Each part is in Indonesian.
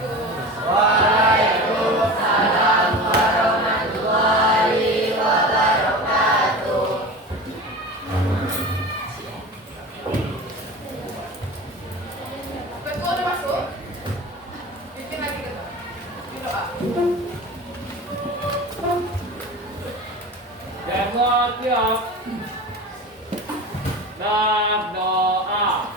Waalaikumsalam warahmatullahi wabarakatuh. Betul udah masuk? Bikin lagi gitu. Doa. Demo tiap. Dan doa.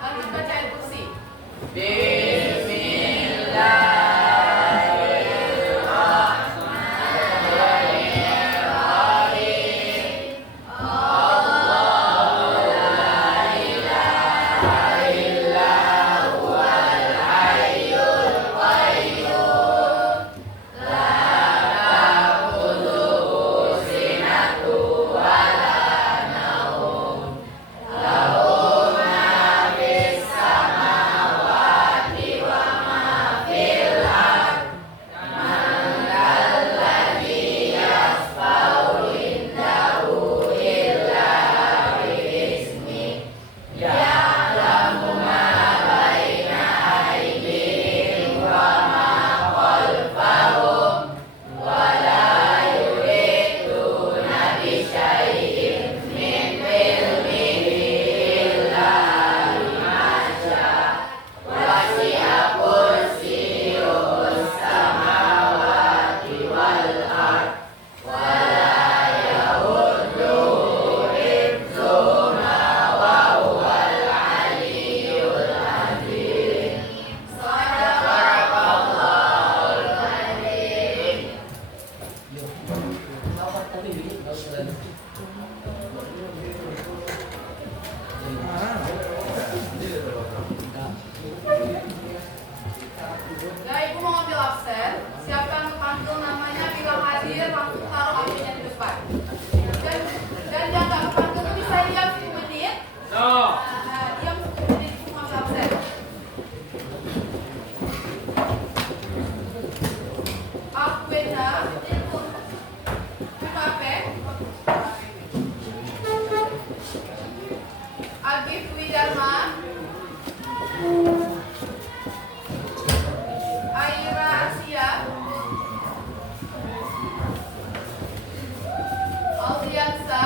Lanjut baca ayat kursi. Ya, Ibu mau ngambil absen. Siapkan panggil namanya, bilang hadir, langsung taruh HP-nya di depan. Dan yang nggak kepanggil tuh bisa diam 10 menit. No. Diam 10 menit, Ibu ngambil absen. Akwena, Wipape, Agif Widharma, Aira Asia, Aldiansa,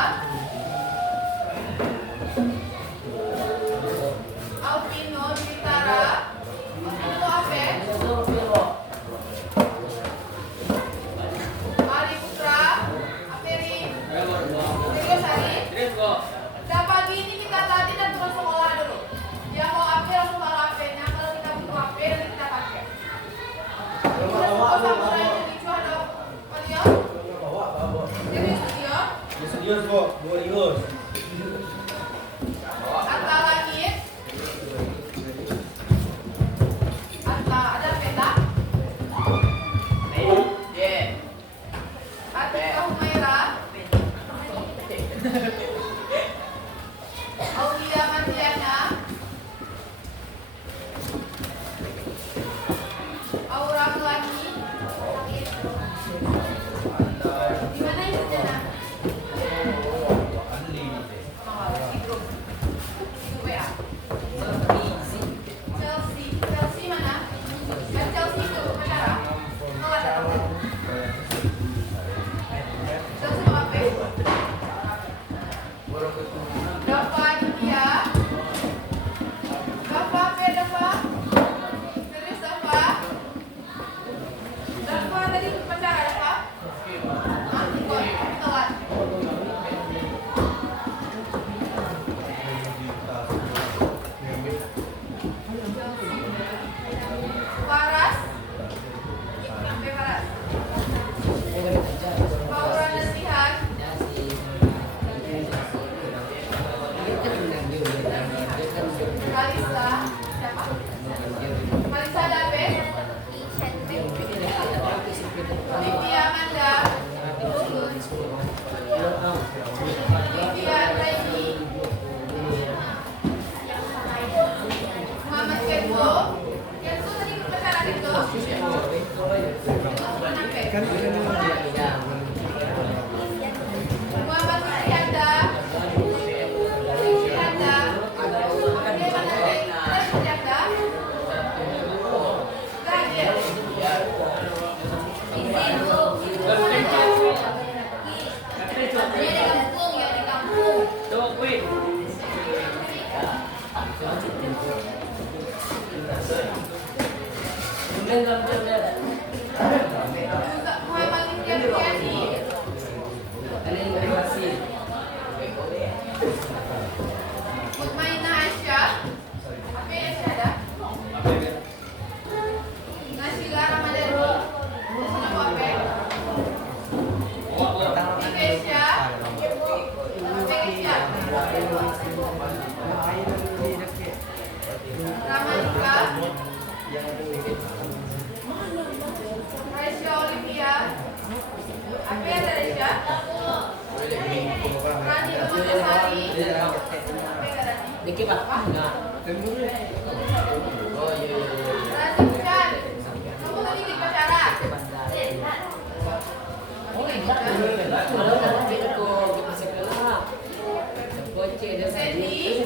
Alvino Dwitara, Alvino Ape, Ali Putra, Aperi, Rio Sari. Dan pagi ini kita tadi dan turun sekolah dulu. Yang mau AP langsung taruh AP-nya. Kalau kita butuh AP nanti kita pakai. Kita semua samurai Indonesia ada kalian? Serius dia? Serius kok, serius. Atta Langit. Atta, ada peta? Atika Humaira. Aulia Mandiana. Aura Melani. Di mana ini Jana? Oh, di grup. Di grup WA. Chelsea mana? Kan Chelsea itu acara. Oh, ada. Chelsea mau apa? Rani Permatasari. Dikit apa? Enggak. Oh iya. Rani bukan. Kamu tadi ikut pacara. Oh enggak. Kalau nanti aku kita sekolah. Bocah dia Sandy.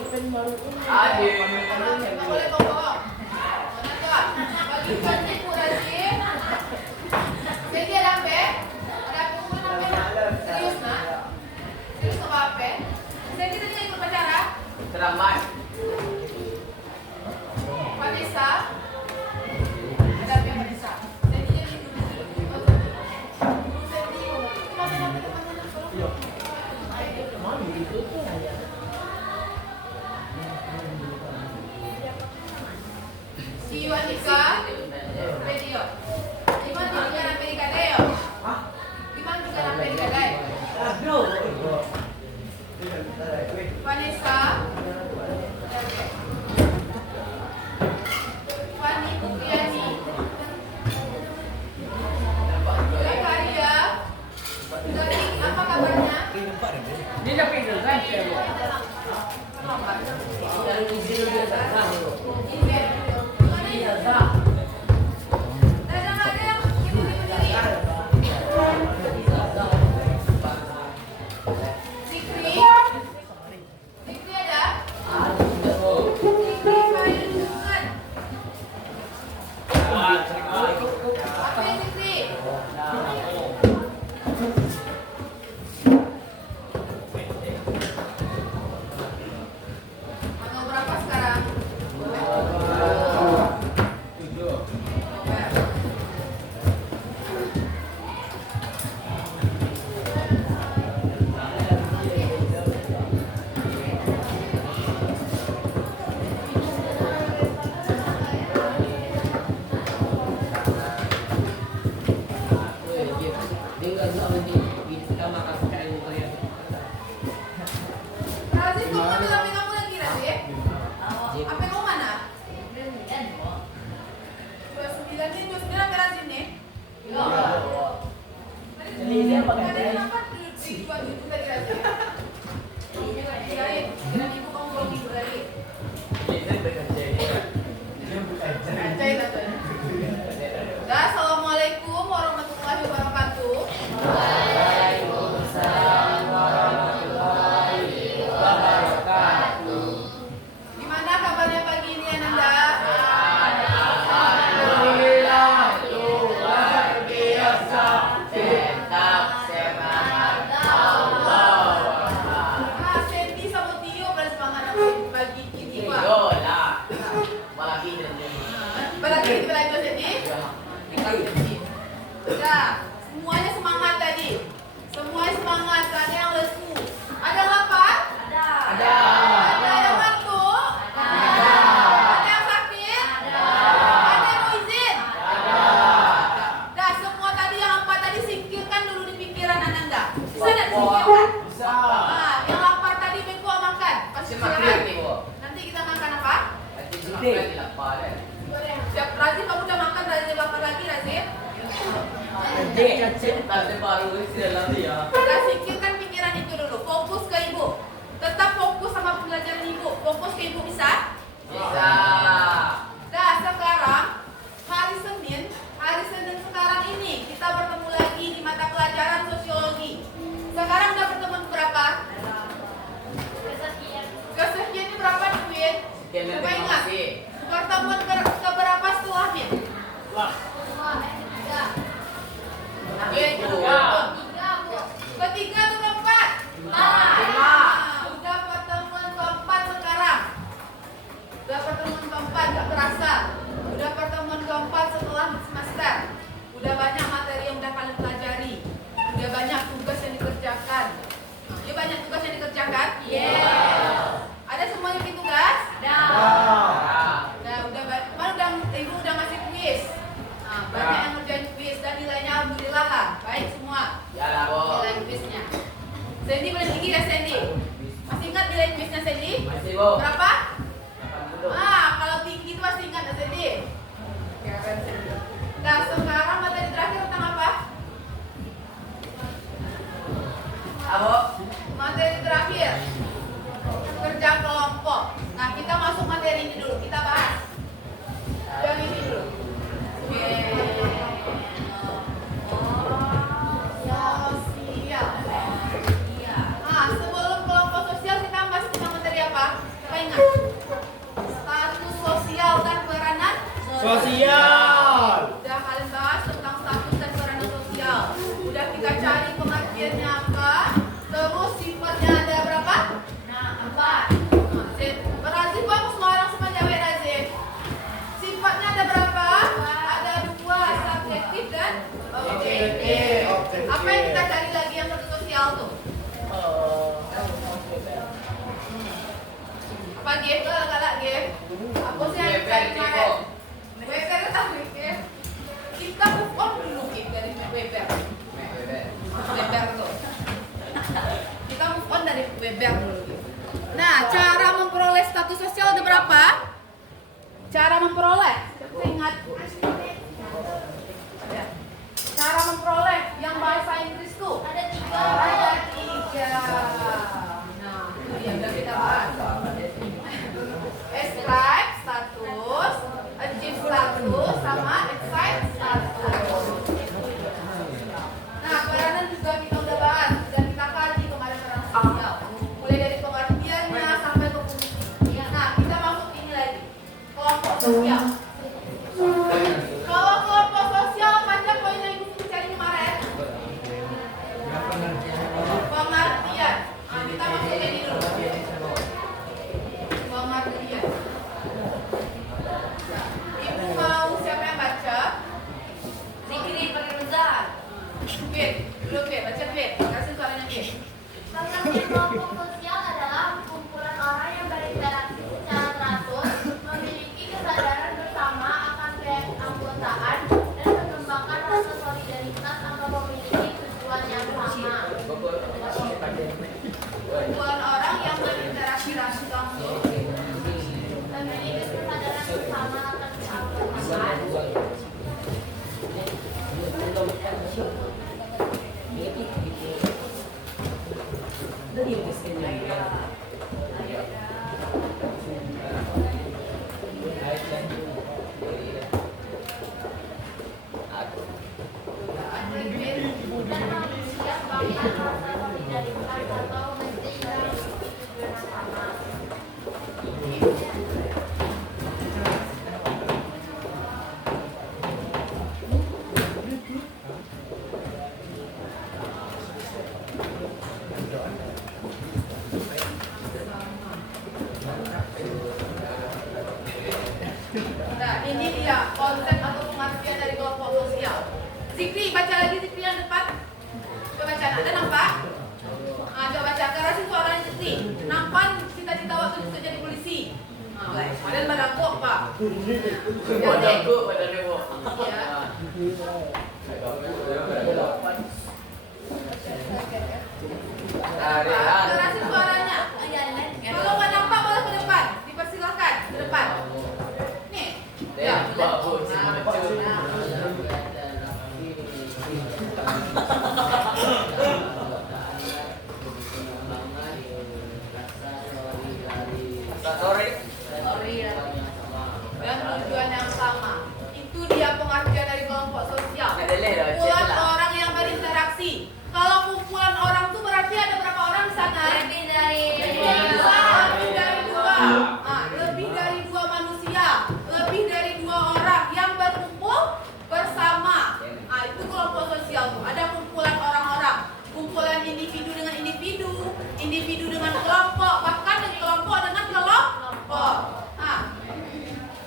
Aduh. Nggak boleh bohong. Kenapa? Bagi kunci Bu Razif. Sandy ada apa? Ada apa? Bukan apa? Serius nak? Serius apa apa? Sandy tadi nggak ikut pacara? Teramai. Vanessa. Ada apa Vanessa? Sandy jadi ikut Sandy. Mami itu tuh aja. Si Yuanika. Video. Di mana juga Amerika Deo? Di mana juga Amerika Deo? Vanessa. Fani Putriani. Zakaria. Dari apa kabarnya? Dia dah pindah kan? Yang di sini dia tak tahu. Iya, tak. Zikri. Zikri ada? Aduh, Zikri Khairul Husn. Apa yang Zikri? Tanggal berapa sekarang? dia nggak tahu nanti kita makan sekali itu ya. Razif, kamu ambil HP kamu lagi, Razif? HP kamu mana? 29 nih, 29 apa Razif nih? Tadi kenapa dijual gitu tadi Razif? Kirain ibu kamu belum tidur tadi. Acai. Dah, assalamualaikum warahmatullahi wabarakatuh. Waalaikumsalam warahmatullahi wabarakatuh. Gimana kabarnya pagi ini Ananda? Alhamdulillah luar biasa. Tetap semangat. Allah. Ah, Sandy sama Tio pada semangat pagi ini Pak. Iyalah. Malah kita Berarti kita belajar Sandy? Udah, semuanya semangat tadi. Semuanya semangat, gak ada yang lesu. Ada yang lapar? Ada. Ada yang ngantuk? Ada. Ada yang sakit? Ada yang mau izin? Dah, semua tadi yang lapar tadi singkirkan dulu di pikiran Ananda. Bisa tidak disingkirkan? Bisa. Nah, yang lapar tadi bengkok makan. Pasti silakan. Nanti kita makan apa? Siap, Razif, kamu udah makan? Razif lapar lagi, Razif? Udah singkirkan pikiran itu dulu. Fokus ke ibu. Tetap fokus sama pelajaran ibu. Fokus ke ibu, bisa? Bisa. Dah, sekarang hari Senin sekarang ini kita bertemu lagi di mata pelajaran sosiologi. Sekarang udah pertemuan berapa? Kesekian ini berapa nih, Win? Coba ingat. Pertemuan keberapa setelahnya? Ketiga atau keempat? Udah pertemuan keempat sekarang. Udah pertemuan keempat, gak terasa. Udah pertemuan keempat setelah semester. Udah banyak materi yang udah kalian pelajari. Udah banyak tugas yang dikerjakan. Dia banyak tugas yang dikerjakan? Ada semuanya bikin tugas? Ibu udah ngasih kuis. Nah, banyak yang ngerjain kuis dan nilainya alhamdulillah lah. Baik semua. Nilai kuisnya. Sandy paling tinggi ya Sandy? Masih ingat nilai kuisnya Sandy? Masih, Bu. Berapa? Kalau tinggi itu masih ingat ya Sandy? Keren Sandy. Nah, sekarang materi terakhir tentang apa? Materi terakhir, kerja kelompok. Nah, kita masuk materi ini dulu, kita bahas yang ini dulu. Sosial. Nah, sebelum kelompok sosial kita bahas tentang materi apa? Apa ingat? Status sosial dan peranan Sosial. Udah kalian bahas tentang status dan peranan sosial. Udah kita cari pengertiannya apa. Terus sifatnya ada berapa? Nah, 4. Razif, bagus semua orang semua jawab Razif. Sifatnya ada berapa? Ada 2, subjektif dan objektif. Apa yang kita cari lagi yang status sosial tuh? Apa Gif? Galak-galak Gif? Apa sih yang kita cari kemarin? Weber tapi Gif. Kita move on dulu Gif dari Weber. Weber tuh. Kita move on dari Weber dulu. Nah, cara memperoleh status sosial ada berapa? Cara memperoleh, siapa ingat? Ada. Cara memperoleh yang bahasa Inggris tuh ada 3. Ada 3. Nah, itu dia udah kita bahas. Ascribe status, achieve status, sama excite status. Nah, peranan juga kita udah bahas dan kita kaji kemarin peranan sosial. Mulai dari pengertiannya sampai ke fungsi. Nah, kita masuk ini lagi. Kelompok sosial. Kalau kelompok sosial apa aja poin yang ibu cari kemarin? Pengertian. Nah, kita masuk ini dulu. Pengertian. Ibu mau siapa yang baca? Zikri Firuzan. Fit, dulu Fit, baca Fit. Kasih suaranya Fit. Pengertian kelompok sosial adalah kumpulan orang yang berinteraksi secara teratur, memiliki kesadaran bersama akan keanggotaan, dan mengembangkan rasa solidaritas atau memiliki tujuan yang sama. Kumpulan orang yang berinteraksi langsung. Memiliki kesadaran bersama akan keanggotaan. Dan manusia sebagai rasa solidaritas atau mencintai tujuan yang sama. Nah, ini dia konsep atau pengertian dari kelompok sosial. Zikri, baca lagi Zikri yang depan. Coba baca, ada nampak? Nah, coba baca, karena sih suaranya Zikri. Nampan cita-cita waktu itu jadi polisi. Nah, padahal badan kok, Pak. Padaku, padaku. Ya. Karena sih suaranya. Kalau nggak nampak boleh ke depan. Dipersilakan ke depan. Nih. Ya, Bagus, dan tujuan yang sama. Itu dia pengertian dari kelompok sosial. Adalah, Kumpulan orang yang berinteraksi. Kalau kumpulan orang itu berarti ada berapa orang di sana? Lebih dari Lebih dari 2. Nah, lebih dari 2 manusia, lebih dari 2 orang yang berkumpul bersama. Nah, itu kelompok sosial tuh. Ada kumpulan orang-orang, kumpulan individu dengan individu, individu dengan kelompok, bahkan dari kelompok dengan kelompok. Nah,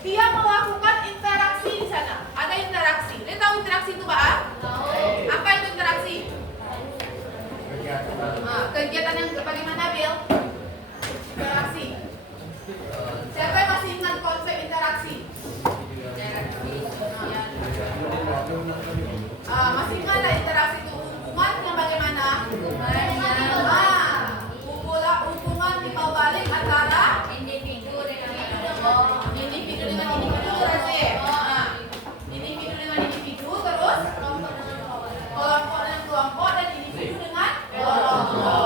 dia melakukan interaksi di sana. Ada interaksi. Dia tahu interaksi itu, Pak? Apa itu interaksi? Nah, kegiatan yang bagaimana, Bill? Interaksi. Siapa yang masih ingat konsep interaksi? Masih ingat lah interaksi itu hubungan yang bagaimana? Hubungan timbal balik antara individu dengan individu dengan individu, Razif. Individu dengan individu, terus kelompok dengan kelompok dan individu dengan kelompok.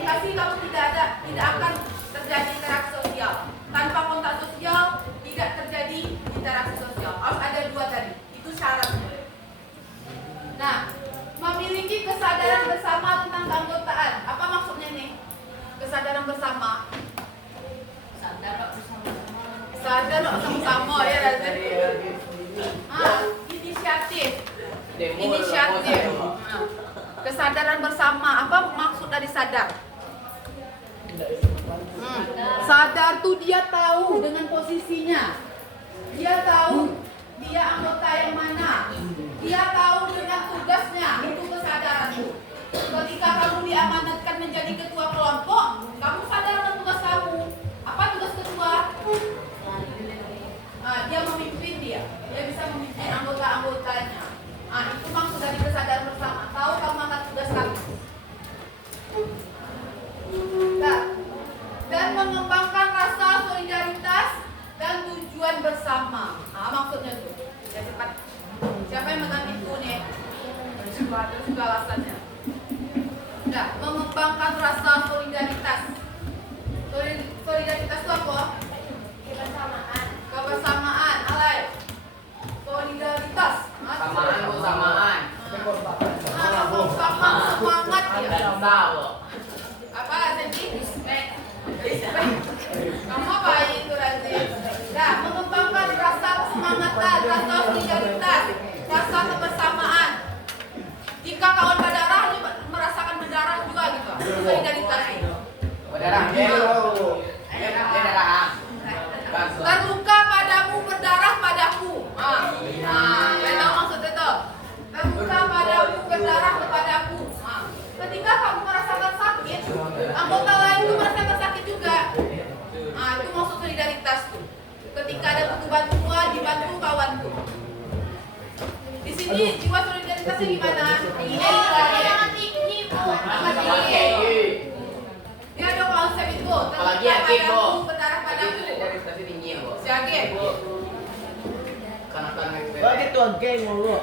komunikasi, kamu tidak akan terjadi interaksi sosial. Tanpa kontak sosial tidak terjadi interaksi sosial. Harus ada dua tadi. Itu syaratnya. Nah, memiliki kesadaran bersama tentang keanggotaan. Apa maksudnya nih? Kesadaran bersama. Sadar sama-sama ya Razif. Inisiatif. Kesadaran bersama. Apa maksud dari sadar? Sadar tuh dia tahu dengan posisinya. Dia tahu dia anggota yang mana. Dia tahu dengan tugasnya. Itu kesadaran tuh. Ketika kamu diamanatkan menjadi ketua kelompok, kamu sadar dengan tugas kamu. Apa tugas ketua? Dia memimpin dia bisa memimpin anggota-anggotanya. Itu maksud dari kesadaran bersama. Tahu kamu akan tugas kamu. Dan mengembangkan rasa solidaritas dan tujuan bersama. Maksudnya tuh. Ya cepat. Siapa yang megang itu nih? Terus juga alasannya. Mengembangkan rasa solidaritas. Solidaritas itu apa? Kebersamaan. Alay. Solidaritas. Samaan. Sama semangat ya. Tahu. Apa Randy? Respect. Kamu apa itu Randy? Mengembangkan rasa kesemangatan, rasa solidaritas, rasa kebersamaan. Jika kawan berdarah merasakan berdarah juga gitu. Solidaritas itu. Berdarah. Terluka padamu, berdarah padaku. Tahu maksud itu? Terluka padamu, berdarah kepadaku. Ketika kamu merasakan sakit, anggota lain itu merasakan sakit juga. Itu maksud solidaritas tuh. Ketika ada butuh bantuan, dibantu kawanku. Di sini jiwa solidaritasnya gimana? Jangan tinggi, Bu. Ini ada konsep itu. Apalagi Terluka aktif, Bu. padamu, berdarah padaku. Dari stasiun tinggi ya, Bu. Siaget. Kanak-kanak. Bagi tuan geng mulu.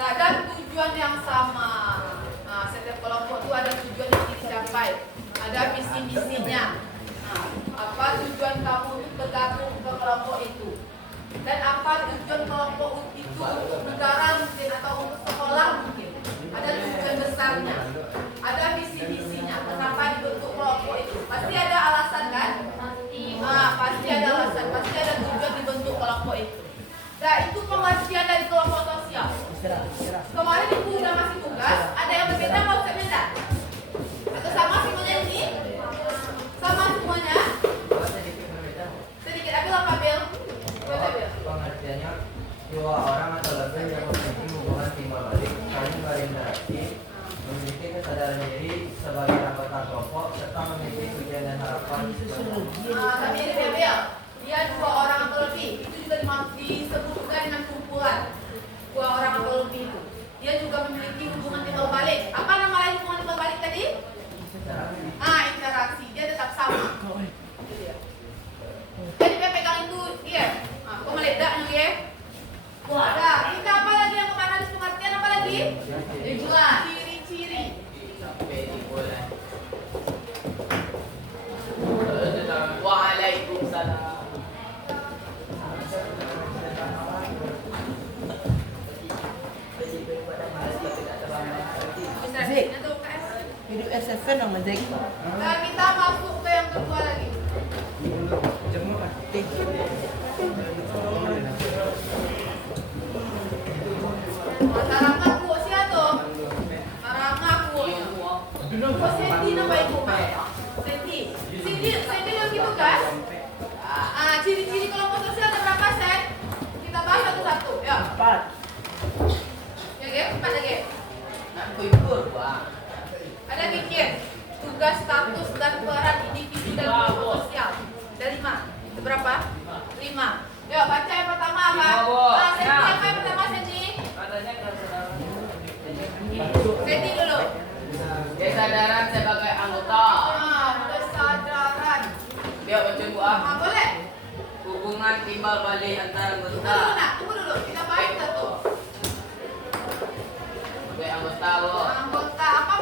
Dan tujuan yang sama. Setiap kelompok itu ada tujuan yang ingin dicapai. Ada visi-misinya. Apa tujuan kamu untuk bergabung ke kelompok itu? Dan apa tujuan kelompok itu untuk negara mungkin atau untuk sekolah mungkin? Ada tujuan besarnya. Ada visi-misinya. Kenapa dibentuk kelompok itu? Pasti ada alasan kan? Pasti ada alasan. Pasti ada tujuan dibentuk kelompok itu. Nah, itu pengertian dari kelompok sosial. Kemarin ibu udah masih tugas, ada yang berbeda konsepnya enggak? Atau sama semuanya ini? Sama semuanya? Sedikit Abil apa Bil? Pengertiannya dua orang atau lebih yang memiliki hubungan timbal balik, saling berinteraksi, memiliki kesadaran diri sebagai anggota kelompok, serta memiliki tujuan dan harapan. Tapi ini Bil, dia dua orang atau lebih. Itu juga disebut juga dengan kumpulan. Dua orang atau lebih itu. Dia juga memiliki hubungan timbal balik. Apa nama lain hubungan timbal balik tadi? Interaksi. Dia tetap sama. Jadi dia pegang itu dia. Kok meledak nih ya? Ada. Kita apa lagi yang kemana di pengertian apa lagi? Ciri-ciri. Waalaikumsalam. Hidup SFN sama Zek. Nah, kita masuk ke yang kedua lagi. Masyarakat bu siapa tuh? Masyarakat bu. Oh, Senti nama ibu mah. Senti udah gitu kan? Ciri-ciri kelompok sosial ada berapa Sen? Kita bahas satu-satu. Ya. 4. Ya, Gep, 4 lagi. Nak kuikur, Bang. Ada bikin tugas, status, dan peran individu dalam kelompok sosial. Ada 5. Itu berapa? 5. Yuk, baca yang pertama apa? Senti, apa yang pertama Senti? Senti dulu. Kesadaran sebagai anggota. Kesadaran. Dia baca buah. Boleh? Hubungan timbal balik antara anggota. Tunggu dulu. Kita bahas satu. Sebagai anggota, Bu. Anggota, apa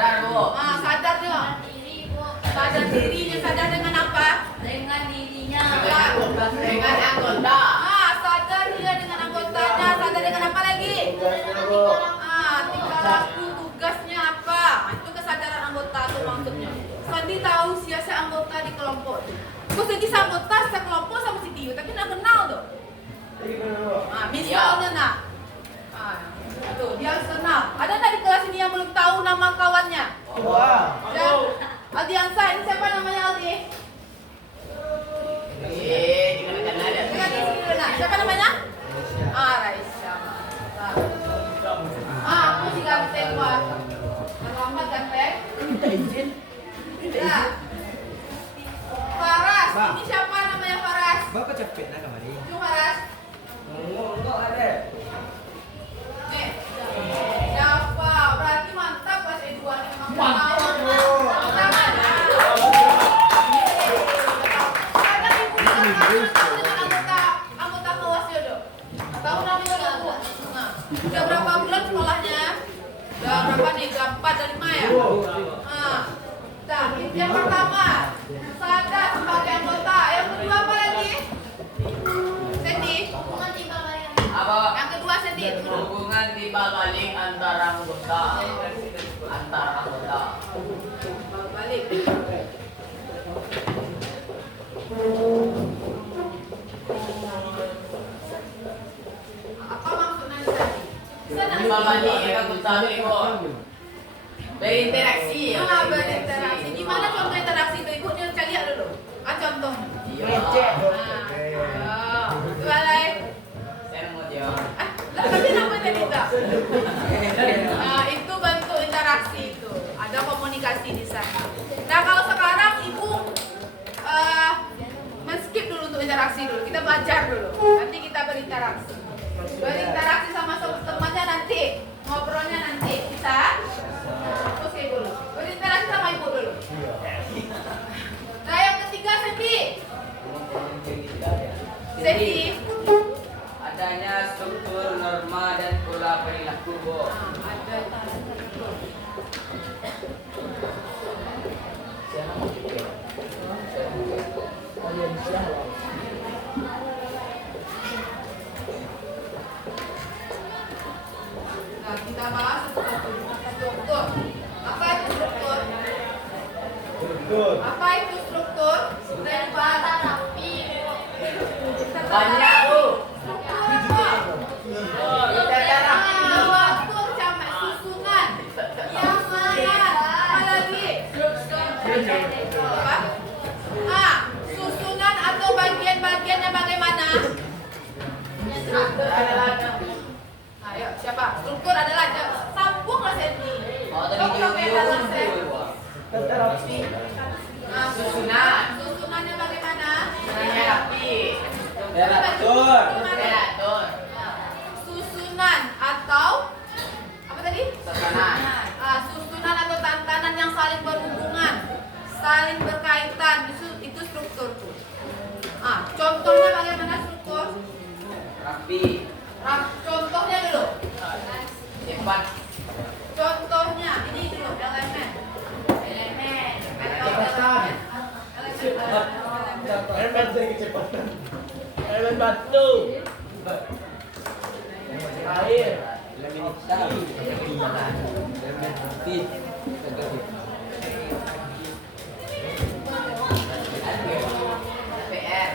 Sadar, Bu. Sadar dia. Diri, Bu. Sadar dirinya, sadar dengan apa? Dengan dirinya. Dengan anggota. Sadar dia dengan anggotanya, sadar dengan apa lagi? Tingkah laku, tugasnya apa? Itu kesadaran anggota tuh maksudnya. Sandi tahu siapa anggota di kelompok. Kok jadi anggota sekelompok sama si Tio, tapi nggak kenal tuh. Misalnya nak, tuh dia harus kenal. Ada nggak di kelas ini yang belum tahu nama kawannya? Wah. Ya, Aldiansa, ini siapa namanya Aldi? Dikatakan ada. Dengar di sini dulu, nak. Siapa namanya? Raisya. Aku si ganteng, Pak. Selamat ganteng. Minta izin. Ya. Faras, ini siapa namanya Faras? Bapak capek nak kemarin. Itu Faras. Enggak ada. Nih. Siapa? Berarti mantap pas E2 nih. Mantap, Bu. Ada ibu anggota kelasnya dong. Tahu namanya nggak, Bu? Nah, udah berapa bulan sekolahnya? Udah berapa nih? Udah 4 dan 5 ya? Yang pertama, sadar sebagai anggota. Yang kedua apa lagi? Sandy. Hubungan timbal balik. Apa? Yang kedua Sandy. Hubungan timbal balik antara anggota. Balik. Apa maksudnya Sandy? Timbal balik anggota itu berinteraksi. Berinteraksi. Gimana contoh interaksi itu? Ikutnya cari lihat dulu. Contoh. Ngecek. Dua lain. Saya mau dia. Tapi apa tadi tak? Itu bentuk interaksi itu. Ada komunikasi di sana. Nah kalau sekarang ibu men-skip dulu untuk interaksi dulu. Kita belajar dulu. Nanti kita berinteraksi. Berinteraksi sama temannya nanti. Ngobrolnya nanti. Bisa? Oke dulu. Berinteraksi sama ibu dulu. Nah yang ketiga Sandy. Sandy. Adanya struktur, norma, dan pola perilaku, Bu. Nah, kita bahas struktur. Apa itu struktur? Apa itu struktur? Tata rapi. Banyak, Bu. Struktur apa? Struktur sama susunan. Yang mana? Apa lagi? Apa? Susunan atau bagian-bagiannya bagaimana? Struktur adalah Ayo, siapa? Struktur adalah sambunglah Sandy. tadi Tata rapi. Susunan. Susunannya bagaimana? Susunannya rapi. Teratur. Teratur. Susunan atau apa tadi? Tatanan. Susunan atau tantanan yang saling berhubungan, saling berkaitan, itu struktur. Contohnya bagaimana struktur? Rapi. Contohnya dulu. Cepat. Contohnya ini dulu elemen. Elemen dari kecepatan. Elemen batu. Air. Elemen hitam. Elemen putih. PR.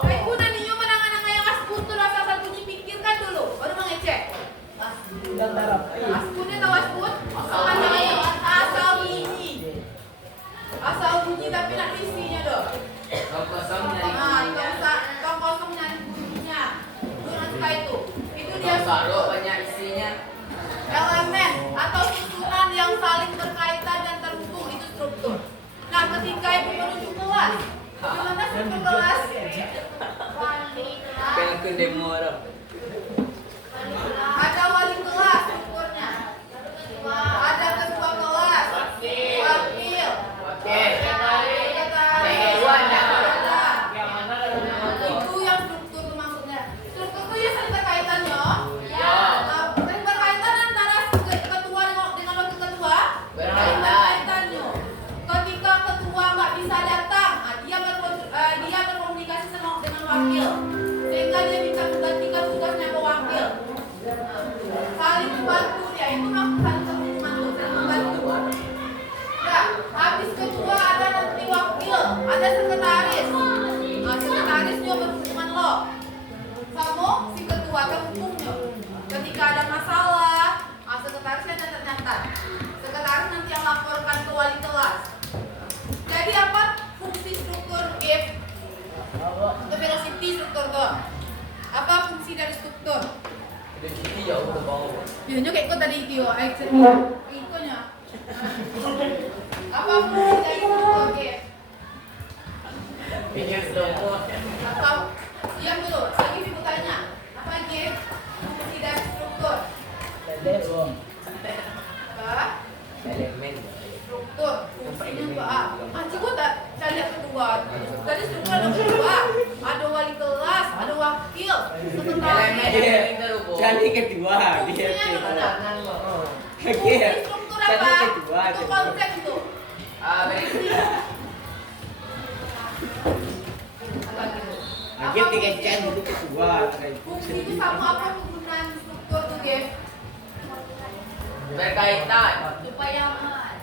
Ibu dan Nio menangan-nangan yang asbun tuh rasa satunya pikirkan dulu, baru mengecek. Tata rapi. Asbunnya tahu asbun? Asal bunyi. Asal bunyi tapi nak isinya dong. Tong kosong dari Tong kosong nyari bunyinya. Lu suka itu. Itu dia Kalau banyak isinya. elemen atau susunan yang saling berkaitan dan terhubung, itu struktur. Nah, ketika ibu menuju kelas, bagaimana struktur kelas? Wali kelas. Kayak aku demo orang. Ada wali kelas strukturnya. Ada ketua kelas. Wakil. Oke. Itu yang struktur tuh maksudnya. Struktur tuh ya saling berkaitan ya. sekretaris. Sekretaris nanti yang laporkan ke wali kelas. Jadi apa fungsi struktur GIF? Atau velocity struktur tuh? Apa fungsi dari struktur? Jadi ya udah bau. Biasanya kayak kau tadi itu, ikonya. Apa fungsi dari struktur GIF? Pikir dong. Apa? Diam dulu, lagi ibu tanya. Apa GIF? Fungsi dari struktur? Apa? Elemen. Struktur, fungsinya apa? Cikgu tak cari yang kedua. Jadi struktur ada kedua. Ada wali kelas, ada wakil, sekretaris. Cari kedua. Fungsinya di mana? Iya. Fungsi struktur apa? Cari kedua. Itu konsep itu. Apa gitu? Lagi tiga cek dulu kedua. Fungsi itu sama apa penggunaan struktur tuh, Gem? Berkaitan. Bayangan.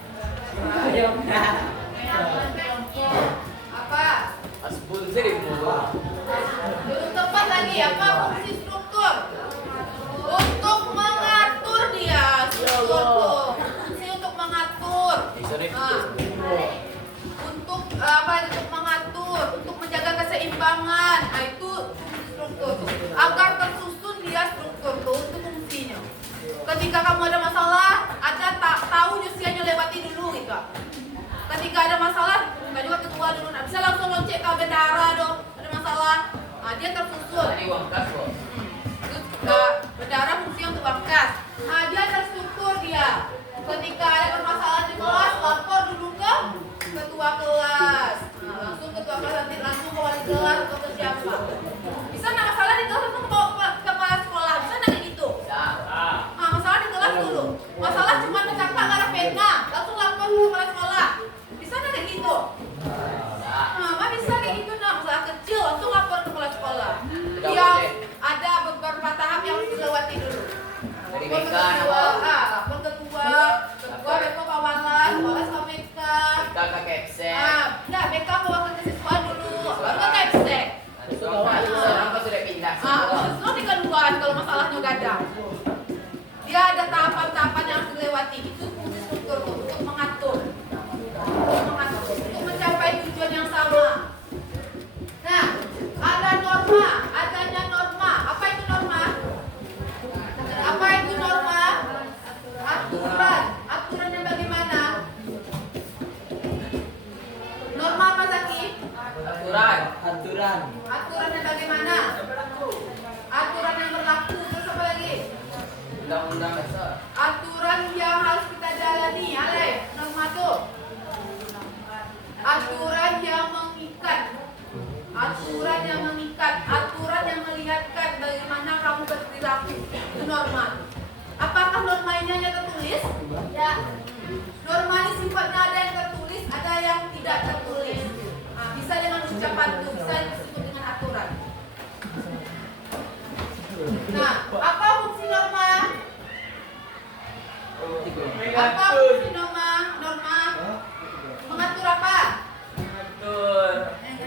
Apa? Asbun sih gua. Belum tepat lagi apa fungsi struktur? Untuk mengatur dia struktur tuh. Fungsi untuk mengatur. Nah, untuk apa? Untuk mengatur, untuk menjaga keseimbangan. Nah, itu fungsi struktur. Agar tersusun dia struktur tuh untuk fungsinya. Ketika kamu ada masalah, ada tahu usianya lewati dulu gitu. Ketika ada masalah, nggak juga ketua dulu, nggak bisa langsung lonceng ke bendara dong. Ada masalah, nah, dia tersusun. Tadi uang kas kok. Terus bendara fungsi untuk bangkas. Nah, dia terstruktur dia. Ketika ada permasalahan di kelas, lapor dulu ke ketua kelas. Nah, langsung ketua kelas nanti langsung ke wali kelas atau ke siapa. Bisa nggak masalah di kelas langsung ke kepala sekolah, bisa nggak kayak gitu? Nah, masalah di kelas dulu. Masalah cuma mencatat nggak ada pena, langsung lapor ke kepala sekolah. Bisa nggak kayak gitu? Nah, mah bisa kayak gitu nah, masalah kecil langsung lapor ke kepala sekolah. Dia ada beberapa tahap yang harus dilewati dulu. Dari Lapor BK, ke ketua, nama. lapor ketua, BK kawalan, kawalan sama BK. Kakak kepsek. Ya BK kawalan ke siswa dulu, baru ke kepsek. Sekarang kau sudah pindah. Lo di keluar kalau masalahnya gak ada. Dia ada tahapan-tahapan yang harus dilewati. Itu fungsi struktur tuh, untuk mengatur. Untuk mencapai tujuan yang sama. Nah, ada norma, adanya norma. Apa itu norma? Apa itu norma? Aturan. Aturan yang bagaimana? Norma apa Zaki? Aturan. Aturan yang bagaimana? Aturan yang berlaku. Terus apa lagi? Undang-undang dasar. Aturan yang harus kita jalani, Ale, norma tuh. Aturan yang mengikat. Aturan yang mengikat, aturan yang melihatkan bagaimana kamu berperilaku. Itu norma. Apakah norma ini hanya tertulis? Ya. Norma ini sifatnya ada yang tertulis, ada yang tidak tertulis. Nah, bisa dengan ucapan tuh, bisa disebut dengan aturan. Nah, apa fungsi norma? Apa fungsi norma? Norma mengatur apa?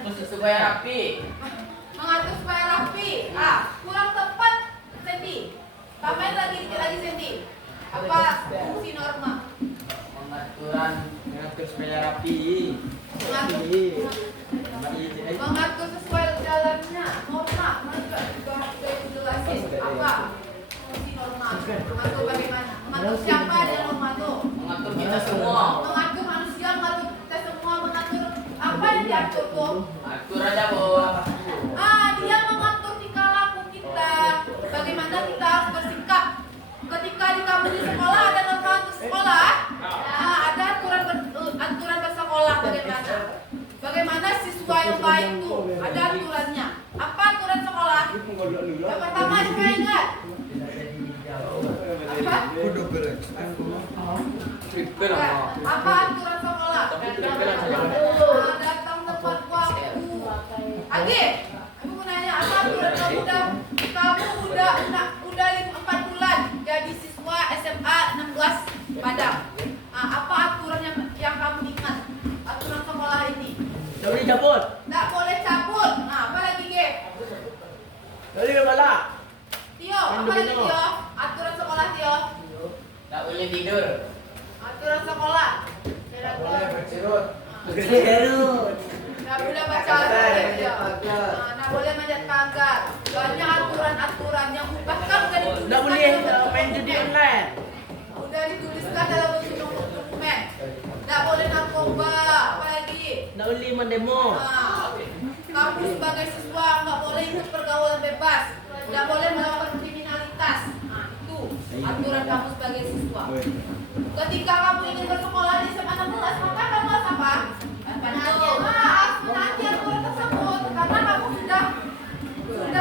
Mengatur supaya rapi. Mengatur supaya rapi. Kurang tepat, Sandy. Tambahin lagi dikit lagi, Sandy. Apa fungsi norma? Mengatur supaya rapi. Mengatur sesuai jalannya norma. Mana juga dijelasin apa fungsi norma? Mengatur bagaimana? Mengatur siapa dia norma tuh? Mengatur kita semua. Mengatur manusia, mengatur kita semua, mengatur apa yang diatur tuh? Atur aja bos. Dia mengatur tingkah laku kita. Bagaimana kita harus bersikap. Ketika di kamu di sekolah ada norma untuk sekolah. Ada aturan bersekolah bagaimana. Bagaimana siswa yang baik tuh ada aturannya. Apa aturan sekolah? Yang pertama juga ingat. Apa? Triple Apa aturan sekolah? Datang tepat waktu. Agi, aku mau nanya apa aturan kamu udah 4 bulan jadi siswa SMA 16 Padang. Apa aturan yang kamu ingat? Aturan sekolah ini. Nggak boleh cabut. Nggak boleh cabut. Apa lagi, Ge? Nggak boleh malah. Tio, apa lagi Tio? Aturan sekolah Tio. tak boleh tidur. aturan sekolah. Boleh bercerut. Bercerut. Nggak boleh baca aturan ya. Nggak boleh manjat pagar. Banyak aturan-aturan yang bahkan udah dituliskan. Nggak boleh main judi online. Udah dituliskan dalam bentuk dokumen. Nggak boleh narkoba, apalagi. Nggak boleh mendemo. Kamu sebagai siswa nggak boleh ikut pergaulan bebas. Nggak boleh melakukan kriminalitas. Itu aturan kamu sebagai siswa. Ketika kamu ingin bersekolah di SMA 16, maka kamu harus apa? Harus menaati aturan tersebut karena kamu sudah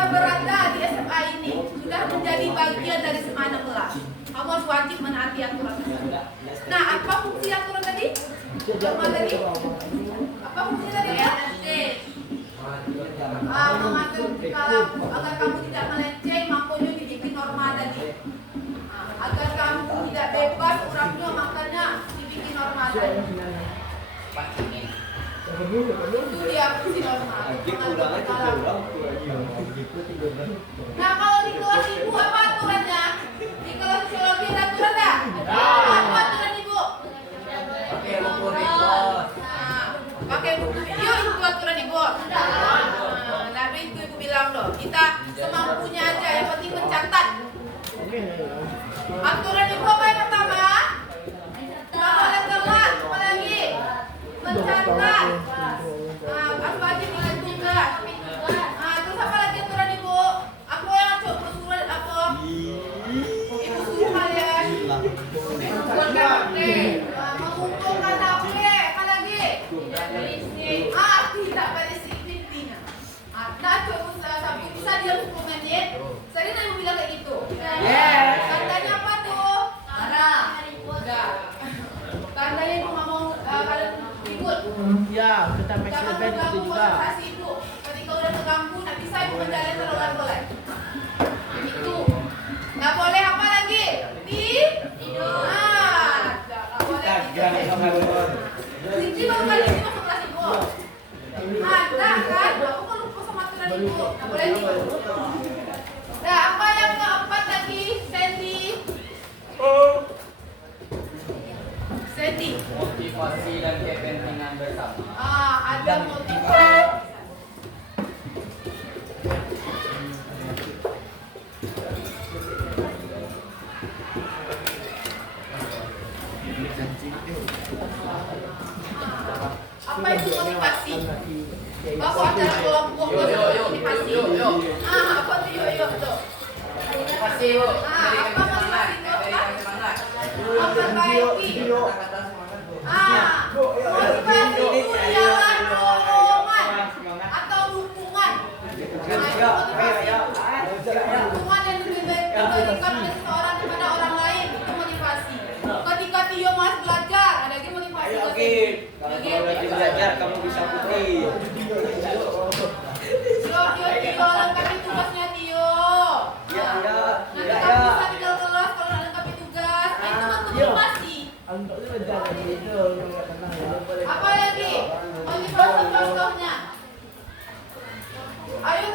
berada di SMA ini, sudah menjadi bagian dari SMA 16. Kamu harus wajib menaati aturan tersebut. Nah, apa fungsi aturan tadi? Apa tadi? Apa fungsi tadi ya? Mengatur kalau agar kamu tidak melenceng, makanya dibikin norma tadi. Agar kamu tidak bebas urapnya, makanya dibikin norma tadi. Itu dia fungsi norma. Mengatur kalau. Nah, kalau di kelas ibu apa aturannya? Di kelas sosiologi ada aturan nggak? Apa aturan ibu? Pakai buku report. Pakai buku video itu aturan ibu. Tapi itu ibu bilang loh, kita semampunya aja, yang penting mencatat. Aturan ibu apa yang pertama? Nggak boleh telat, apa lagi? Mencatat. Harus wajib ingat tugas. Terus apa lagi aturan ibu? Aku yang coba suruh apa? Ibu suruh kalian mengumpulkan HP, apa lagi? Tidak berisi intinya. Nah, coba sampai bisa dia 10 menit. Saya ibu bilang kayak gitu. Tandanya apa tuh? Enggak. Tandanya ibu nggak mau kalian ribut. Ya, kita make Jangan sure itu mengganggu juga. konsentrasi ibu. Ketika udah terganggu, nggak bisa ibu menjalani terulang-ulang. Itu. Nggak boleh apa lagi? Tidur. Nggak boleh tidur. Sini baru kali ini masuk kelas ibu. Ada kan? Aku kan lupa sama aturan ibu. Nggak boleh tidur. Nah, apa yang keempat lagi, Sandy? Sandy. Motivasi dan kepentingan bersama. Ada motivasi. Apa itu motivasi? Bapak acara kelompok motivasi. Apa tuh yuk tuh? Motivasi yuk. Apa motivasi itu? Berikan semangat. Memperbaiki. Kata-kata semangat, Bu. Motivasi itu ialah dorongan atau dukungan. Dukungan yang diberikan oleh seseorang kepada orang lain itu motivasi. Ketika Tio mas belajar, ada lagi motivasi. Kalau lagi belajar kamu bisa pergi. Tio lengkapi tugasnya Tio. Nanti kamu bisa tinggal kelas kalau nggak lengkapi tugas. Nah, itu bentuk motivasi. Apa lagi? Motivasi contohnya. Ayo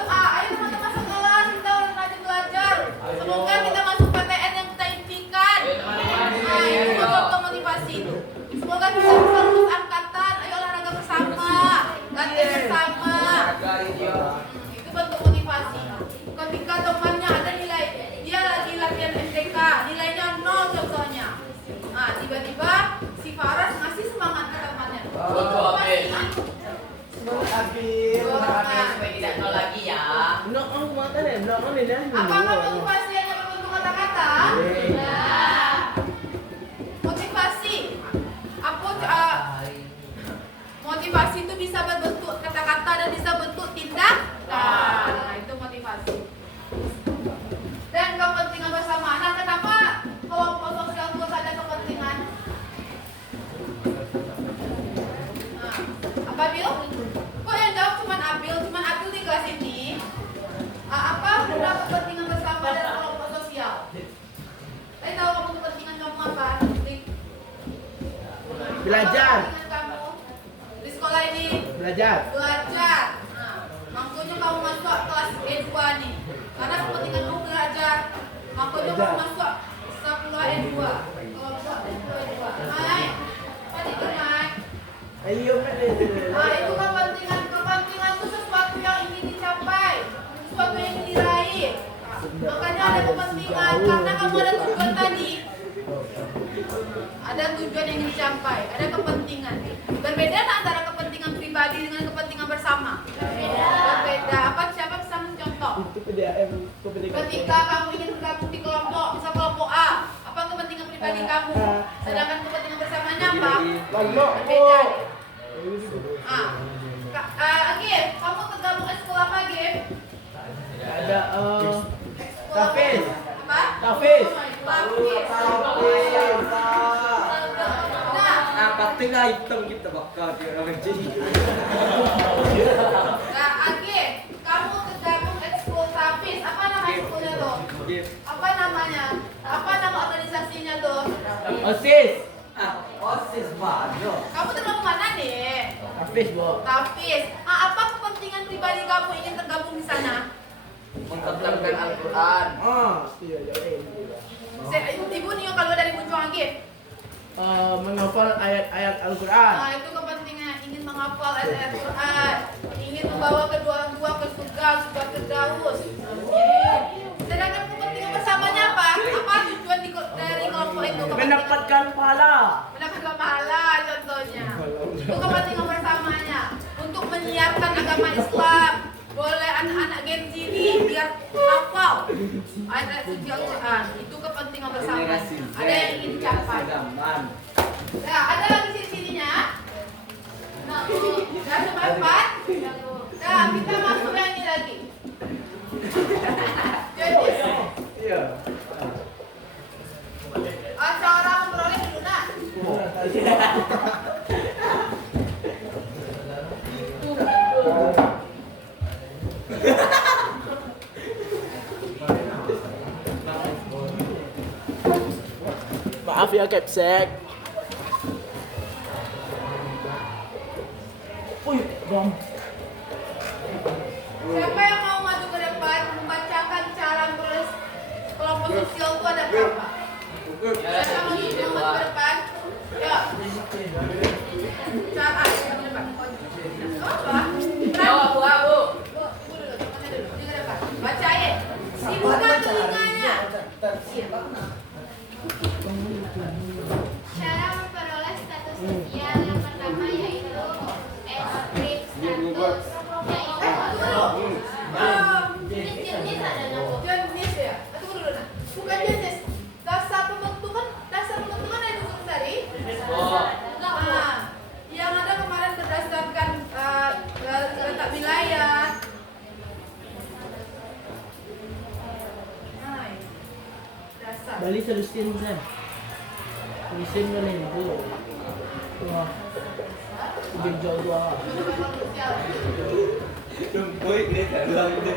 teman-teman sekelas, kita rajin belajar. Semoga kita masuk PTN yang kita impikan. Itu contoh motivasi itu. Semoga kita bisa lulus angkatan. Ayo olahraga bersama, latihan bersama. Itu bentuk motivasi. Ketika temannya ada nilai, dia lagi latihan MTK, nilainya 0 contohnya. Tiba-tiba si Faras ngasih semangat ke temannya. Supaya tidak nol lagi ya. Apakah motivasi hanya berbentuk kata-kata? Motivasi. Motivasi itu bisa berbentuk kata-kata dan bisa bentuk tindakan. Nah, itu motivasi. Dan kepentingan bersama. Nah, kenapa kelompok sosial terus ada kepentingan? Apa Bil? Kok yang jawab cuma Abil di kelas ini? Apa guna kepentingan bersama dan kelompok sosial? Saya tahu kamu kepentingan kamu apa? Belajar. Apa kepentingan kamu di sekolah ini? Belajar. Makanya kamu masuk kelas E2 nih. Karena kepentingan kamu belajar. Makanya kamu masuk sekolah E2. Kelompok E2. Hai. Nah, itu kepentingan. Kepentingan itu sesuatu yang ingin dicapai, sesuatu yang ingin diraih. Makanya ada kepentingan karena kamu ada tujuan tadi. Ada tujuan yang ingin dicapai, ada kepentingan. Berbeda antara kepentingan pribadi dengan kepentingan bersama. Berbeda. Siapa bisa mencontoh? Ketika kamu ingin bergabung di kelompok, misal kelompok A, apa kepentingan pribadi kamu? Sedangkan kepentingan bersamanya apa? Berbeda. Agif, kamu tergabung ekskul apa, Agif? Ada Tafis. Apa? Tafis. Tafis. Nah, pati nga hitam kita bakal di orang jadi. nah, Agif, kamu tergabung ekskul Tafis. Apa nama ekskulnya tuh? Apa namanya? Apa nama organisasinya tuh? OSIS. OSIS banyak. Kamu tergabung mana nih? Tafis, Bu. Tafis. Apa kepentingan pribadi kamu ingin tergabung di sana? Mengkhatamkan Al-Quran. Ibu nih kalau dari muncul Agif. Menghafal ayat-ayat Al-Quran. Nah, itu kepentingan ingin menghafal ayat-ayat Quran, ingin membawa kedua orang tua ke surga Firdaus. Sedangkan kepentingan bersamanya apa? Apa tujuan dari kelompok itu? Mendapatkan pahala. Mendapatkan pahala contohnya. Itu kepentingan bersamanya untuk menyiarkan agama Islam. Boleh anak-anak Gen Z ini biar hafal ayat suci Al-Quran. Itu kepentingan bersama. Ada yang ingin dicapai. Nah, ada lagi sini-sininya. Nah, sampai 4. Nah, kita masuk yang ini lagi. Jadi, Iya. cara memperoleh dulu nah. Maaf ya Capsek. Bom. Siapa yang mau maju ke depan membacakan cara memperoleh kelompok sosial itu ada berapa? Siapa mau maju ke depan? Ya. Cara ke depan. Apa? Abu-abu. Ibu dulu, temannya dulu. Dia ke depan. Bacain. Sibukkan telinganya. Cara memperoleh status sosial yang pertama yaitu ekstrim status, yaitu jenis ada nama. Jenis ya. Tunggu dulu nah. Bukan jenis. Dasar pembentukan ada di buku tadi. Nah, yang ada kemarin berdasarkan letak wilayah. Nah, ini. Dasar. Bali terusin Sam. Terusin mo lang ito. Wah. Ibigyo ko. Boy, ini dalam itu.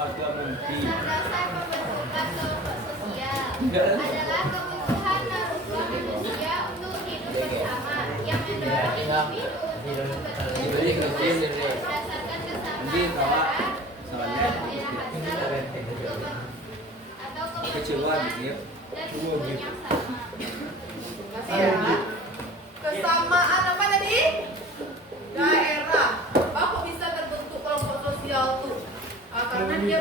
Dasar-dasar pembentukan kelompok sosial adalah kebutuhan manusia untuk hidup bersama yang mendorong individu untuk berorganisasi berdasarkan kesamaan atau kepentingan dan tujuan yang sama. Ya. Kesamaan apa tadi? Daerah. Kok bisa terbentuk kelompok sosial tuh? Karena dia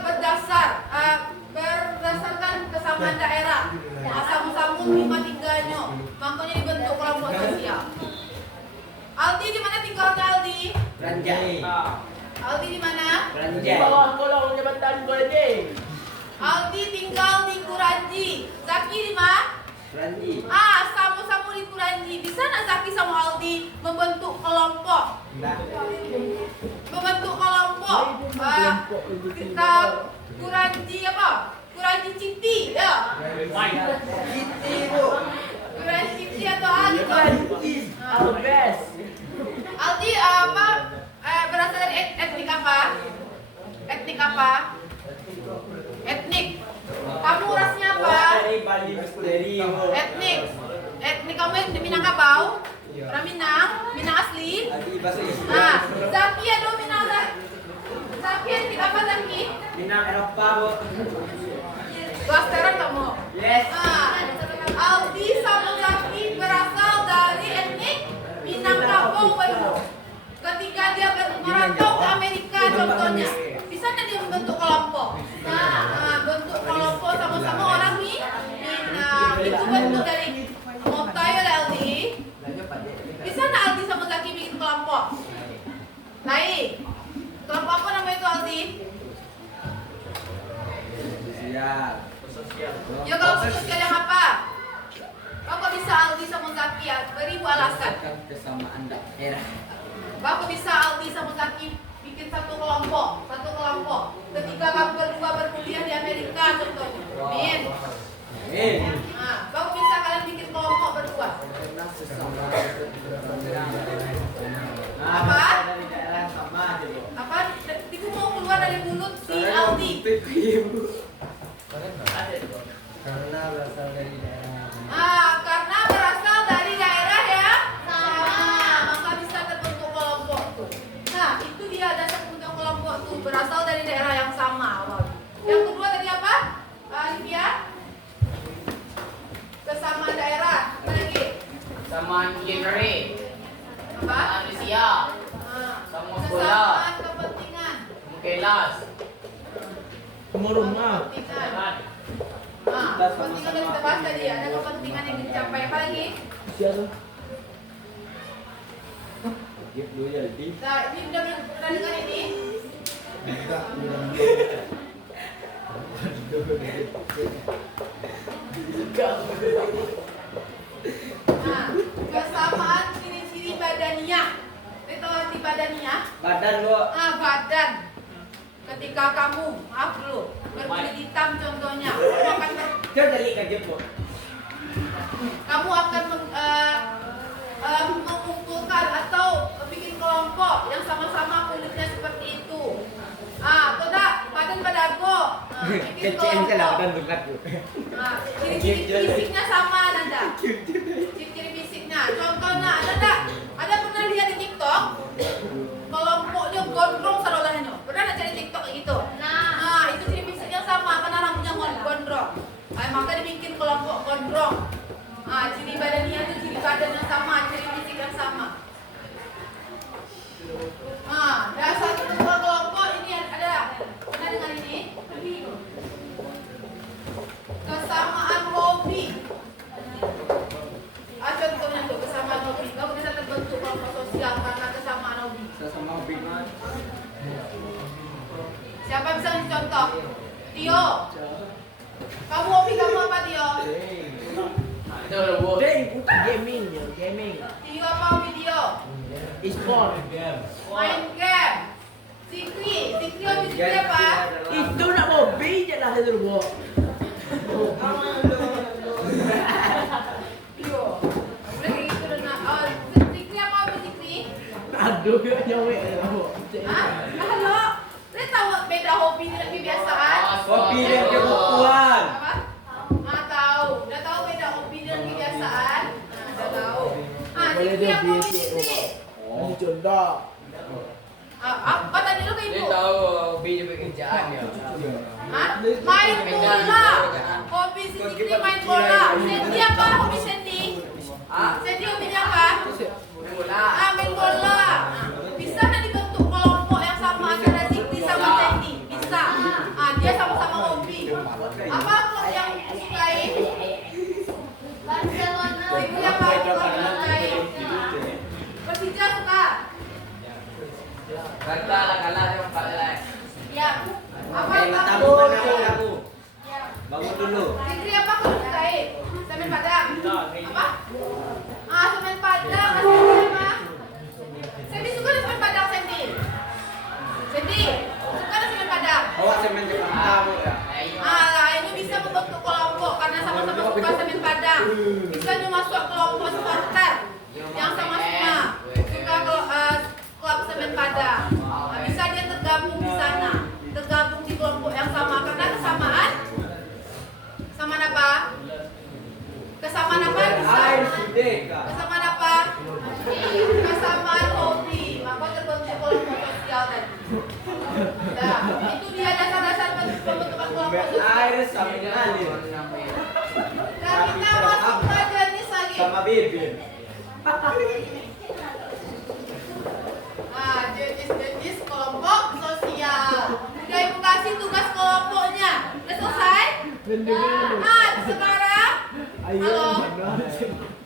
berdasarkan kesamaan daerah. Sama-sama lima tinggalnya. Makanya dibentuk kelompok sosial. Aldi di mana tinggalnya Aldi? Ranjay. Aldi di mana? Di bawah kolong jabatan ko aja. Aldi tinggal di Kuranji. Zaki di mana? Ranji. Sama-sama di Kuranji. Bisa nggak Zaki sama Aldi membentuk kelompok? Membentuk kelompok. Kita Kuranji apa? Kuranji Citi, ya? Citi bu. Kuranji Citi atau Aldi? Best. Aldi apa? Berasal dari etnik apa? Etnik apa? Etnik. Kamu rasnya apa? Dari Bali dari Etnik. Etnik kamu di Minangkabau? Orang Minang? Minang asli? Nah, Zaki ada Minang. Zaki etnik apa Zaki? Minang Eropa, Bu. Blasteran kamu. Yes. Aldi sama Zaki berasal dari etnik Minangkabau baru. Ketika dia merantau ke Amerika contohnya, bisa nggak dia membentuk kelompok? Bentuk kelompok sama-sama orang Minang. Itu bentuk dari Motai Aldi. Bisa nggak Aldi sama Zaki bikin kelompok? Baik. Kelompok apa namanya itu Aldi? Ya kalau sosial yang apa? Kok bisa Aldi sama Zaki ya? Beri bu alasan. Kesamaan daerah. Kok bisa Aldi sama Zaki bikin satu kelompok? Ketika kamu berdua berkuliah di Amerika contohnya. Min. Kok bisa kalian bikin kelompok berdua? Apa? Apa? Itu mau keluar dari mulut si Aldi. Karena berasal dari daerah. Karena berasal dari daerah ya sama, maka bisa terbentuk kelompok tuh. Nah, itu dia dasar terbentuk kelompok tuh berasal dari daerah yang sama. Yang kedua tadi apa? Olivia? Kesamaan daerah. Apa lagi? Samaan genre. Apa? Manusia. Sama bola. Kesamaan kepentingan. Kelas. Semua rumah. Kepentingan. Kepentingan yang kita bahas tadi, ada kepentingan yang dicapai. Apa lagi? Siapa? Nah, ini udah dengar ini? Nah, kesamaan ciri-ciri badaniah. Itu arti badaniah? Badan lo. Badan. Ketika kamu, maaf dulu, berkulit hitam contohnya, kamu akan mengumpulkan atau bikin kelompok yang sama-sama kulitnya seperti itu. Atau enggak, badan badago, bikin kelompok. Ciri-ciri fisiknya sama, Nanda. Ciri-ciri fisiknya, contohnya, ada enggak? Ada pernah lihat di TikTok? Kelompoknya gondrong saudara-saudaranya. Pernah nggak cari TikTok kayak gitu? Nah, itu ciri fisiknya sama karena rambutnya gondrong. Maka dibikin kelompok gondrong. Ciri badannya itu ciri badan yang sama, ciri fisik yang sama. Dasar sebuah kelompok ini ada. Pernah dengar ini? Kesamaan hobi. Contohnya tuh kesamaan hobi. Kamu bisa terbentuk kelompok sosial karena kesamaan hobi. Siapa bisa ngasih contoh? Tio. Kamu hobi kamu apa Tio? Itu lo. Gaming. Tio apa hobi Tio? E-sport. Main game. Sikri hobi Sikri apa? Itu nak hobi je lah itu bu. Tio. Udah kayak gitu dengan Sikri apa hobi Sikri? Aduh, nyawek bu. Halo. Saya tahu beda hobi dan kebiasaan. Hobi dan kebutuhan. Apa? Tahu. Udah tahu beda hobi dan kebiasaan. Udah tahu. Sikri apa hobi Sikri? Ini contoh. Apa tadi lu ke Dia ibu? tahu hobi dia pekerjaan ya. Main bola. Hobi si Sikri main bola. Sandy apa hobi Sandy? Sandy hobinya apa? Bola. Main bola. Bisa nggak dibentuk kelompok yang sama antara Sikri sama Sandy? Bisa. Dia sama-sama hobi. Apa klub yang disukai? Barcelona. Sikri apa klub yang disukai? Persija suka. Kalah dia empat lah. Ya. Apa Tamu mana kamu? Ya. Bangun dulu. Sikri apa klub disukai? Semen Padang. Apa? Semen Padang. Sandy apa? Sandy suka di Semen Padang Sandy. Sandy suka di Semen Padang. Awak semen Jakarta bu ya. Ini bisa membentuk kelompok karena sama-sama suka Semen Padang. Bisa masuk kelompok supporter yang sama-sama suka klub Semen Padang. Bisa dia tergabung di sana, tergabung di kelompok yang sama karena kesamaan. Kesamaan apa? Kesamaan apa? Kesamaan apa? Kesamaan hobi. Maka terbentuk kelompok sosial tadi. Nah, itu dia dasar-dasar pembentukan kelompok air sampai ngalir. Dan kita masuk ke jenis lagi. Sama bibir. Nah, jenis kelompok sosial. Udah ibu kasih tugas kelompoknya. Udah selesai? Nah, sekarang. Halo.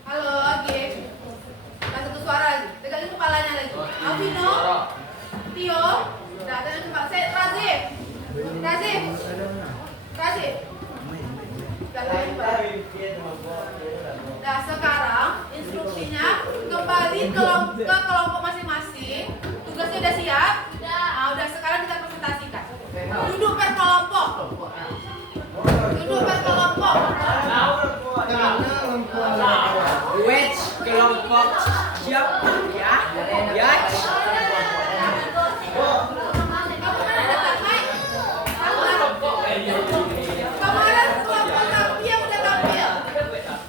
Halo, oke. Nah, satu suara lagi. Tegakkan kepalanya lagi. Alvino. Tio. Nah, dan coba saya Razif. Razif. Razif. Nah, sekarang instruksinya kembali ke kelompok masing-masing. Tugasnya udah siap? Nah, udah sekarang kita presentasikan. Duduk per kelompok. Duduk per kelompok. Which kelompok siap ya? Ya. Kamu mana datang, Mai? Kemarin kelompok Tapi yang udah tampil.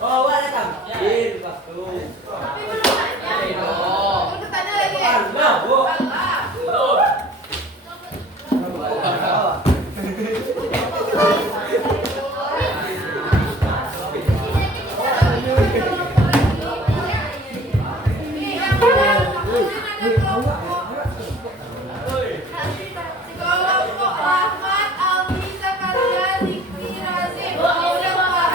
Oh, ada tampil waktu. Tapi belum tanya. Belum tanya lagi ya? Allah. Nih, yang udah ada kelompok Rahmat, Alwi, Zakaria, Zikri, Razif. Udah keluar.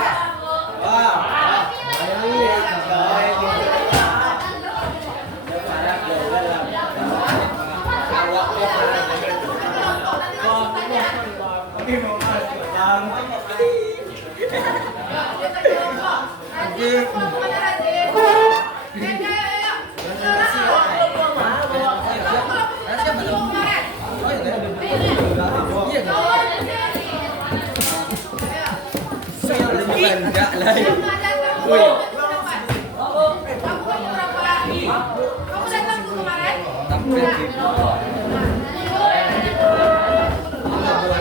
Enggak lah. Kamu datang tuh kemarin?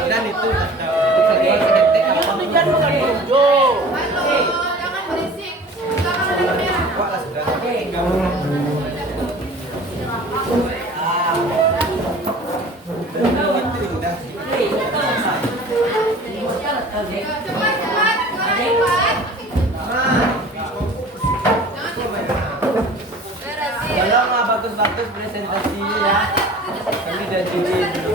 Dan itu Halo, jangan berisik. Jangan ada kamera. Cepat, cepat, cepat. Tolong lah bagus-bagus presentasinya ya. Kami udah cuci dulu.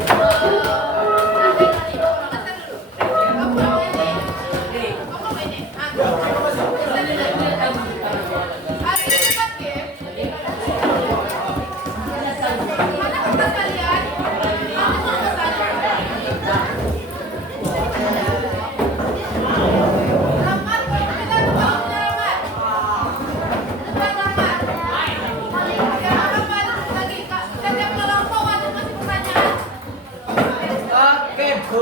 Oke, Bu.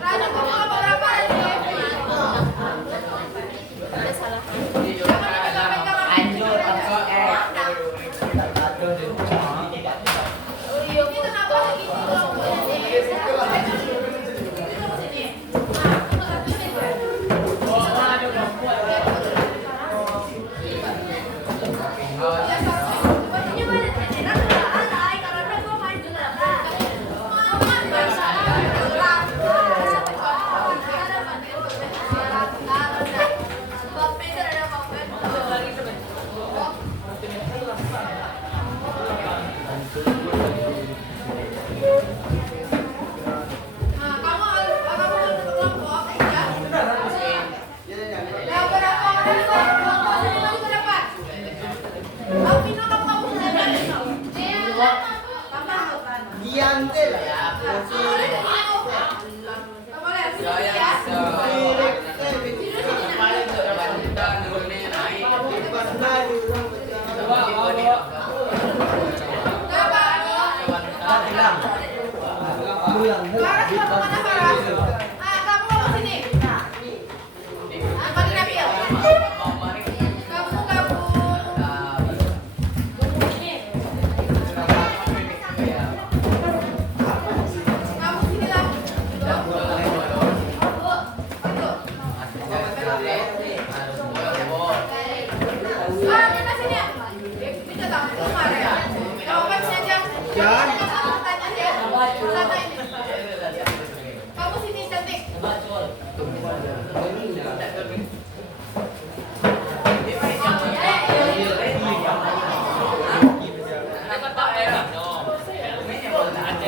Raja kamu apa berapa aja? Anjur atau Ini kenapa segini kelompoknya sih?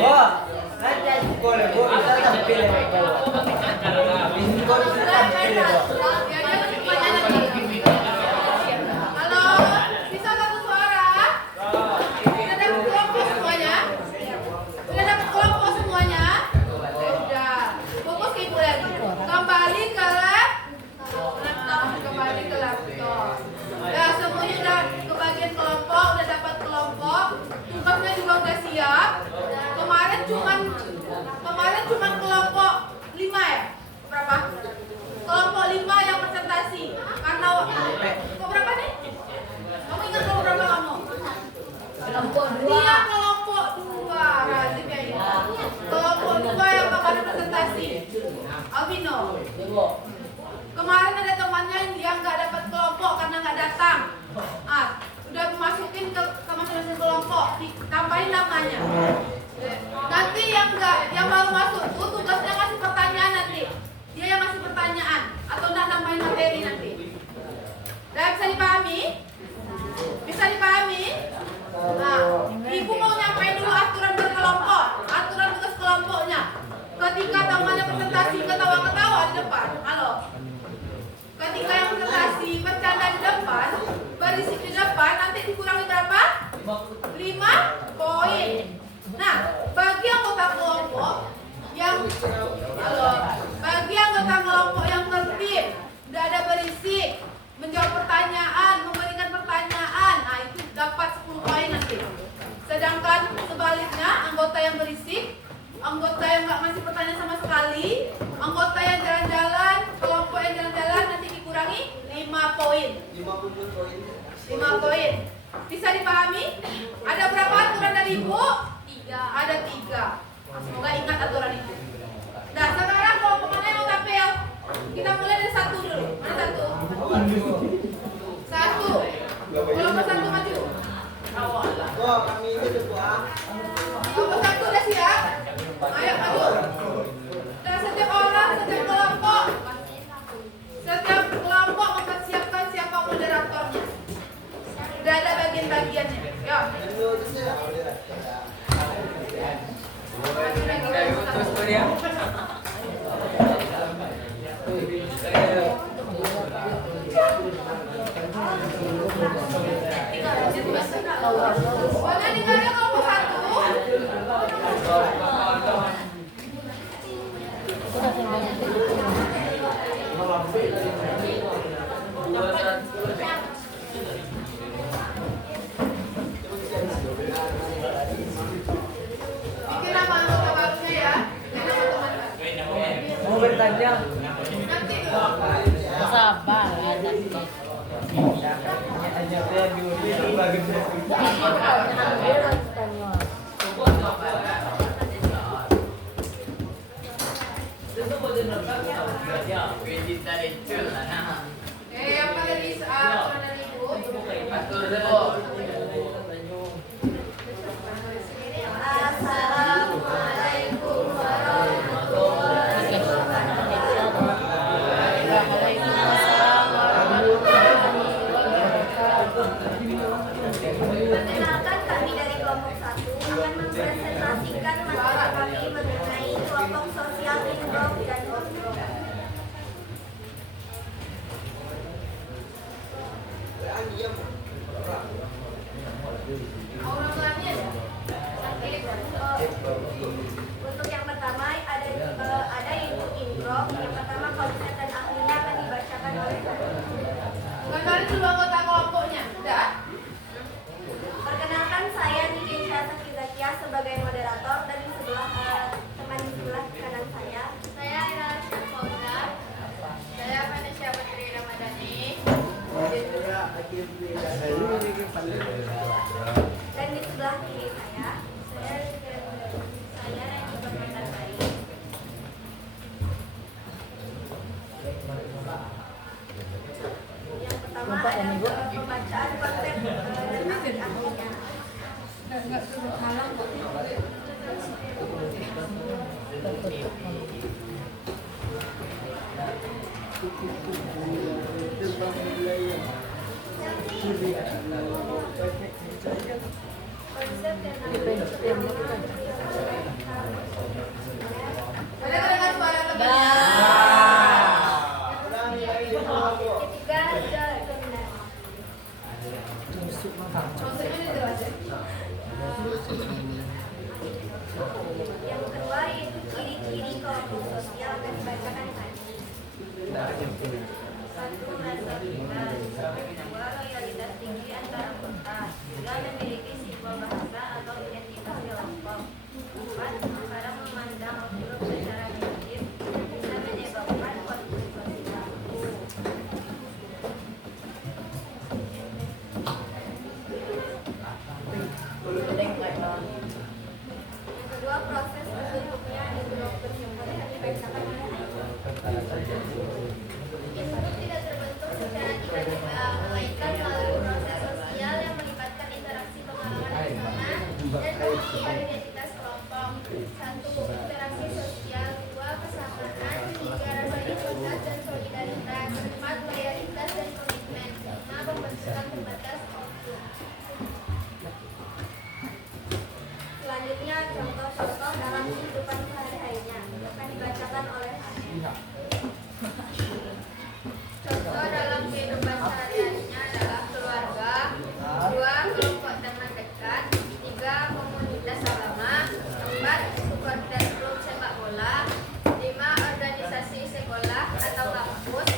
Oh, nanti boleh, Bu. Kita tampil ya, Bu. Ini kok bisa tampil ya, Bu. Halo, bisa satu suara? Sudah dapat kelompok semuanya? Sudah dapat kelompok semuanya? Sudah. Fokus ke ibu lagi. Kembali ke laptop. Kembali ke laptop. Nah, semuanya udah kebagian kelompok, udah dapat kelompok. Tugasnya juga udah siap. Kemarin cuman kelompok 5 ya? Berapa? Kelompok 5 yang presentasi. Karena kok berapa nih? Kamu ingat kelompok berapa kamu? Kelompok Dia kelompok 2. Rajin ya ini. Kelompok 2 yang kemarin presentasi. Albino. Kemarin ada temannya yang nggak dapat kelompok karena nggak datang. Udah masukin ke masing-masing kelompok, ditambahin namanya. Nanti yang baru masuk tuh tugasnya ngasih pertanyaan nanti. Dia yang ngasih pertanyaan atau enggak nambahin materi nanti. Udah bisa dipahami? Bisa dipahami? Nah, ibu mau nyampain dulu aturan berkelompok, aturan tugas kelompoknya. Ketika temannya presentasi ketawa-ketawa di depan, halo. Ketika yang presentasi bercanda di depan, berisik di depan, nanti dikurangi berapa? 5 poin. Nah, bagi anggota kelompok yang tertib, tidak ada berisik, menjawab pertanyaan, memberikan pertanyaan, nah itu dapat 10 poin nanti. Sedangkan sebaliknya, anggota yang berisik, anggota yang nggak ngasih pertanyaan sama sekali, anggota yang jalan-jalan, kelompok yang jalan-jalan nanti dikurangi 5 poin. 5 poin. Bisa dipahami? Ada berapa aturan dari Ibu? 3. Ada 3. Semoga ingat aturan itu. Nah, sekarang kelompok mana yang mau tampil? Kita mulai dari 1 dulu. Mana 1? 1. Kelompok 1 maju. Kelompok 1 udah siap? Ayo maju. Dan setiap orang, setiap kelompok mempersiapkan siapa moderatornya. Sudah ada bagian-bagiannya. Ya. Mana tinggalnya kelompok 1? Bikin nama anggota barunya ya. Mau bertanya? Nanti dong. Sabar, nanti. Hanya saya dulu bagian Yang pada bisa aturan dari Ibu. Assalamualaikum warahmatullahi Perkenalkan, kami dari kelompok 1 akan mempresentasikan materi kami mengenai kelompok sosial indrop dan ondrop. Untuk yang pertama ada ibu indrop. Yang pertama konsep dan ahlinya akan dibacakan oleh saya. Kenalin dulu anggota kelompoknya. Udah? Perkenalkan, saya Nikin Zakia sebagai moderator dan di sebelah teman di sebelah kanan saya. Saya Ira Syafona. Saya Vanessa Putri Ramadhani. Dan di sebelah kiri saya Reni Permatasari. Yang pertama ada pembacaan konsep dan ahli-ahlinya. Terbang melayang. Surya. Banyak cahaya. Konsep dan Kita yang melakukan. Ada kedengar suara temannya? ketiga adalah kebenaran. Maksudnya dijelasin. Yang kedua yaitu ciri-ciri kelompok sosial akan dibacakan tadi. Satu, rasa bebas. Dua, loyalitas tinggi antar anggota. Tiga, memiliki sebuah bahasa atau identitas kelompok. Empat, kadang memandang grup secara negatif bisa menyebabkan konflik sosial. Yang kedua, proses terbentuknya di grup tersebut akan dibacakan oleh Induk tidak terbentuk secara tiba-tiba, melainkan melalui proses sosial yang melibatkan interaksi pengalaman lingkungan dan pembentukan identitas kelompok. Satu, interaksi sosial. Dua, kesamaan. Tiga, rasa identitas dan solidaritas. Empat, loyalitas dan komitmen. Lima, pembentukan pembatas konflik. Selanjutnya, contoh-contoh dalam kehidupan sehari-harinya akan dibacakan oleh Hana. Contoh dalam kehidupan sehari-harinya adalah keluarga, dua, kelompok teman dekat, tiga, komunitas agama, empat, supporter klub sepak bola, lima, organisasi sekolah atau kampus,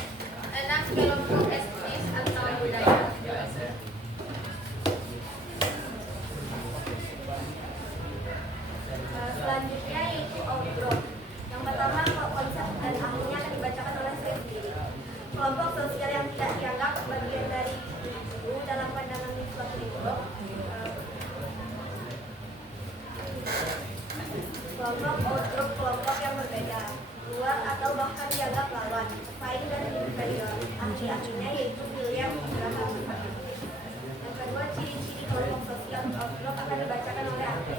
enam, kelompok etnis atau budaya. Selanjutnya yaitu outgroup. Yang pertama, konsep dan ahlinya akan dibacakan oleh saya sendiri. Kelompok sosial yang tidak dianggap bagian dari itu dalam pandangan suatu kelompok. Kelompok outgroup, kelompok yang berbeda, luar atau bahkan dianggap lawan, saing dan inferior. Ahli-ahlinya yaitu William Graham. Yang kedua, ciri-ciri kelompok sosial outgroup akan dibacakan oleh Ahli.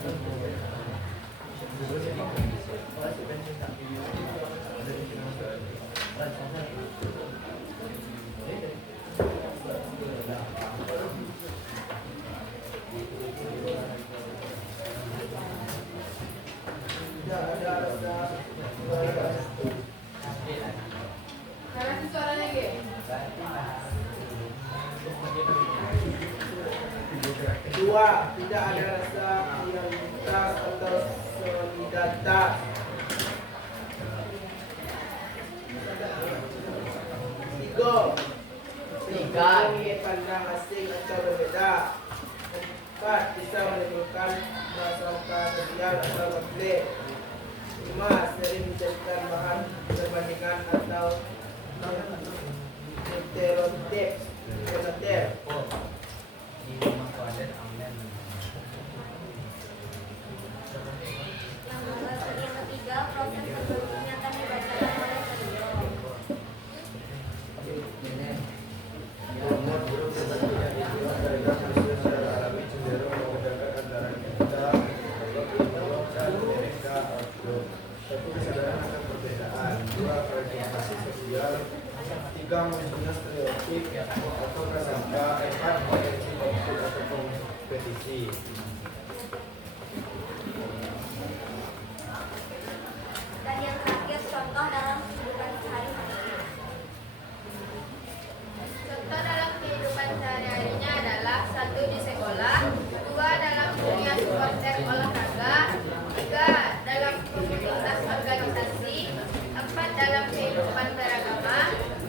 Karena suaranya Ge. Dua, tidak ada rasa loyalitas atau solidaritas. Tiga, pandang asing atau berbeda. Empat, bisa menimbulkan masalah sosial atau konflik. Lima, sering dijadikan bahan perbandingan atau stereotip. Yang ketiga, proses terbentuknya akan dibacakan oleh beliau. Tiga, mempunyai stereotip atau prasangka. Empat, potensi konflik atau kompetisi. Dan yang terakhir, contoh dalam kehidupan sehari-hari. Contoh dalam kehidupan sehari-harinya adalah satu, di sekolah, dua, dalam dunia supporter olahraga, tiga, dalam komunitas organisasi, empat, dalam kehidupan beragama,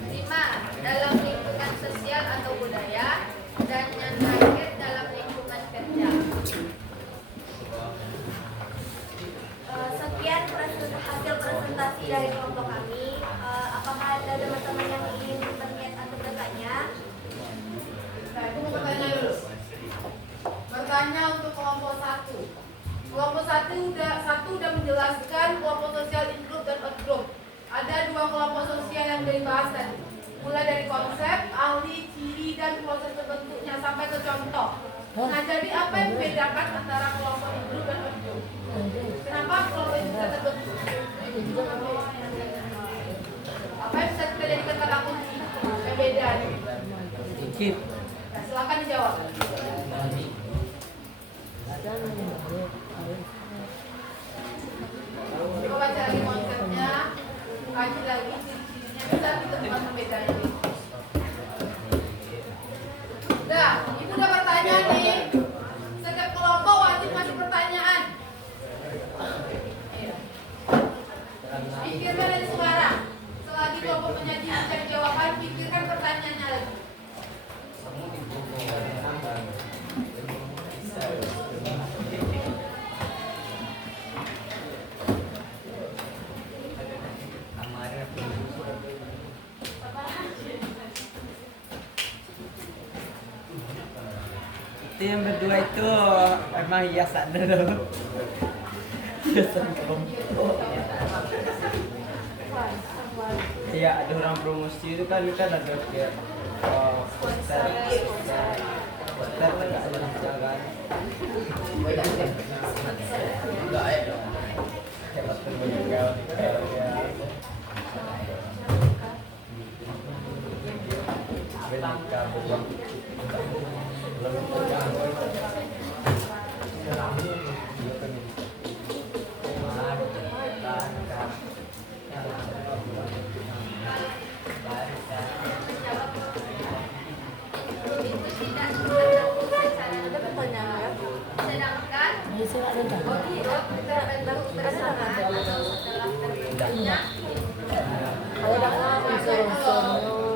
lima, dalam lingkungan sosial atau budaya, dan yang terakhir dalam lingkungan kerja. Sekian hasil presentasi dari kelompok kami. Apakah ada teman-teman yang ingin bertanya atau bertanya? Nah, aku mau bertanya dulu. Bertanya untuk kelompok satu. Kelompok satu udah menjelaskan kelompok sosial in-group dan out-group. Ada dua kelompok sosial yang dibahas tadi. Mulai dari konsep, ahli, ciri, dan proses terbentuknya sampai ke contoh. Nah, jadi apa yang membedakan antara kelompok in-group dan out-group? Kenapa kelompok itu bisa terbentuk? Apa yang bisa kita jadikan kata Skip. Silakan dijawab. Coba baca lagi konsepnya, kaji lagi ciri-cirinya, bisa ditemukan perbedaannya. Udah, ibu udah pertanyaan nih. Setiap kelompok wajib ngasih pertanyaan. Pikirkan dari sekarang. Selagi kelompok menyajikan mencari jawaban, pikirkan pertanyaannya lagi. Itu yang berdua itu emang hiasan dulu. Hiasan kelompok. Iya, ada orang promosi itu kan kita ada kayak poster nggak ada jangan. Cepat terbentuk ya. Benika buang.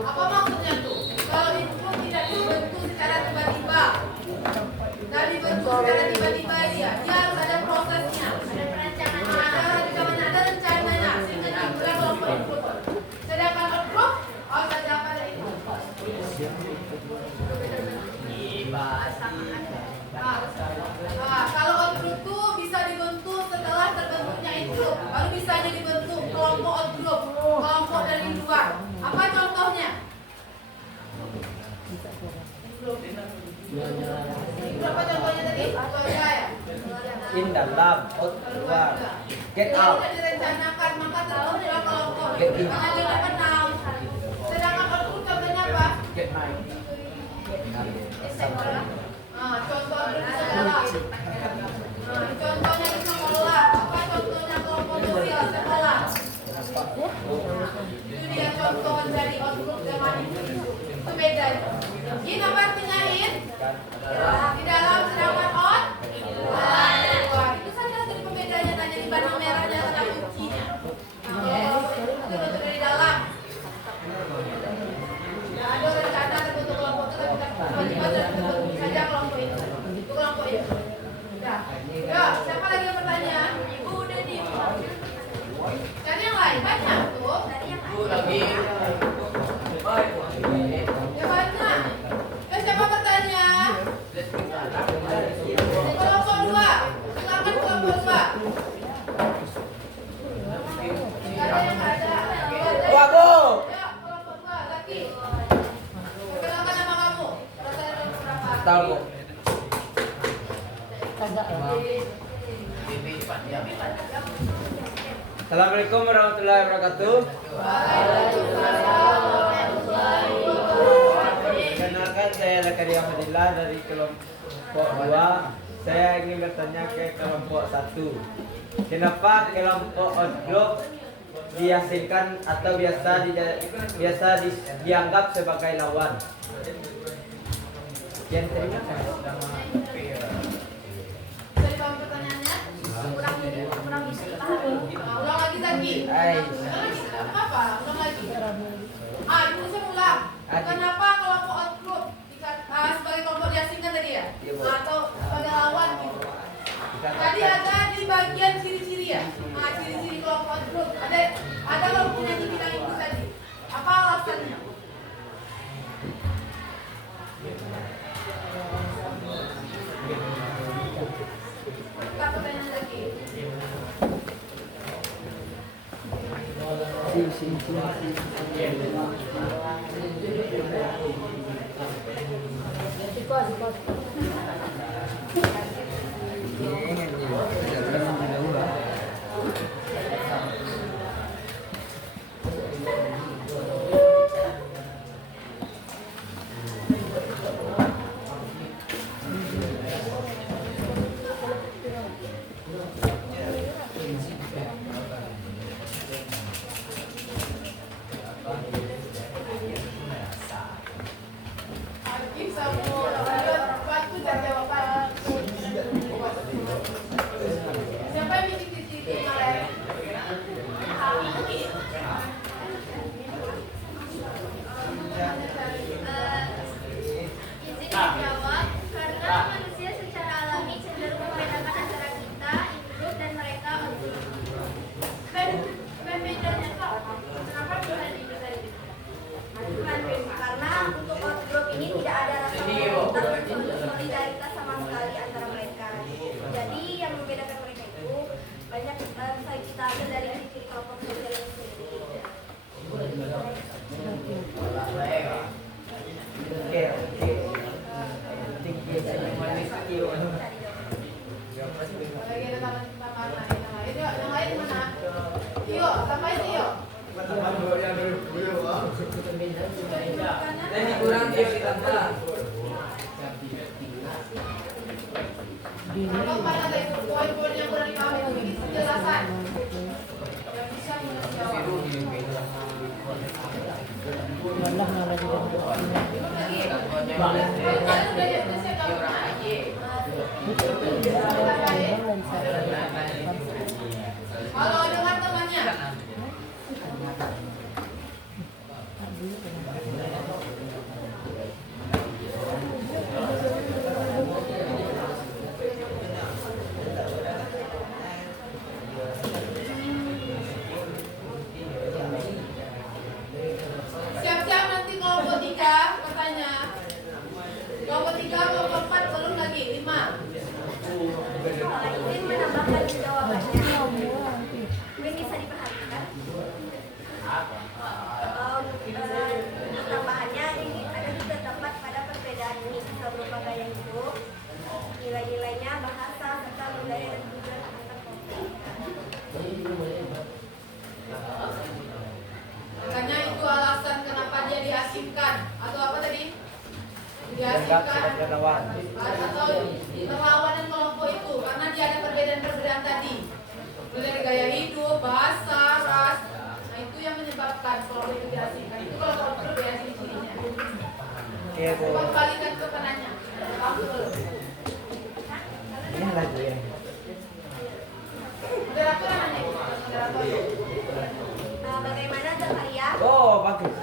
Apa maksudnya tuh? Kalau itu tidak dibentuk secara tiba-tiba, dan dibentuk secara tiba-tiba dia harus ada prosesnya, ada perencanaan, ada rencananya, sehingga dibuat kelompok itu. Sedangkan outgroup harus ada apa dari itu? Kalau outgroup tuh bisa dibentuk setelah terbentuknya itu, baru bisa aja dibentuk kelompok outgroup, kelompok dari luar. Apa contohnya? Berapa contohnya tadi? Keluarga ya? In dalam, out keluar. Get out. Tidak direncanakan, maka terbentuklah kelompok. Get in. Karena tidak kenal. Sedangkan outgroup contohnya apa? Get night. Contoh di sekolah. Contohnya di sekolah. Apa contohnya kelompok sosial sekolah? Itu dia contoh dari outgroup zaman itu. Itu beda. In apa artinya in? Di dalam, sedangkan out keluar. Itu saja dari pembedanya. Tanya di benang merahnya ada kuncinya. Itu dari dalam. Ya, ada rencana terbentuk kelompok itu tapi tiba-tiba terbentuk saja kelompok itu. Itu kelompok itu. Ya, siapa lagi yang bertanya? Ibu udah di. Cari yang lain banyak tuh. Ya banyak. Siapa bertanya? Kelompok dua. Silakan kelompok dua. Ada yang ada. Wago. Ya, kelompok dua lagi. Perkenalkan nama kamu. Perasaan nomor berapa? Tahu Bu. Assalamualaikum warahmatullahi wabarakatuh. Perkenalkan saya Zakaria Fadillah dari kelompok 2. Saya ingin bertanya ke kelompok 1. Kenapa kelompok outgroup diasingkan atau biasa dianggap sebagai lawan? Sekian, terima kasih. Bisa dipahami pertanyaannya? Ulang lagi Zaki. Apa? Ulang lagi. Itu saya ulang. Kenapa kelompok outgroup sebagai kelompok diasingkan tadi ya? Atau sebagai lawan gitu? Tadi ada di bagian ciri-ciri ya? Ciri-ciri kelompok outgroup. Ada kelompoknya dibilang itu tadi. Apa alasannya? Kita pertanyaan lagi. Dan yang kurang dia ditambah. Kalau pada ada poin-poin yang kurang dipahami, bikin penjelasan. Yang bisa menjawab. Walah nggak lagi dan doanya. Halo, dengar temannya. Siap-siap nanti kelompok 3 katanya. Kelompok 3, kelompok 4 belum lagi 5. Ini menambahkan jawabannya. Ini bisa diperhatikan. Tambahannya ini ada terdapat pada perbedaan ini bisa berupa gaya hidup, nilai-nilainya, bahasa, serta budaya dan tujuan antar kelompok. Makanya itu alasan kenapa dia diasingkan atau apa tadi? Diasingkan atau perlawanan kelompok itu karena dia ada perbedaan-perbedaan tadi. Mulai dari gaya hidup, bahasa, ras. Nah itu yang menyebabkan kelompok itu diasingkan. Itu kalau kelompok itu ya ciri-cirinya. Coba kembalikan ke penanya. Kamu belum? Ini lagi ya. Moderator nanya itu, moderator. Bagaimana Zakaria? Oh, bagus.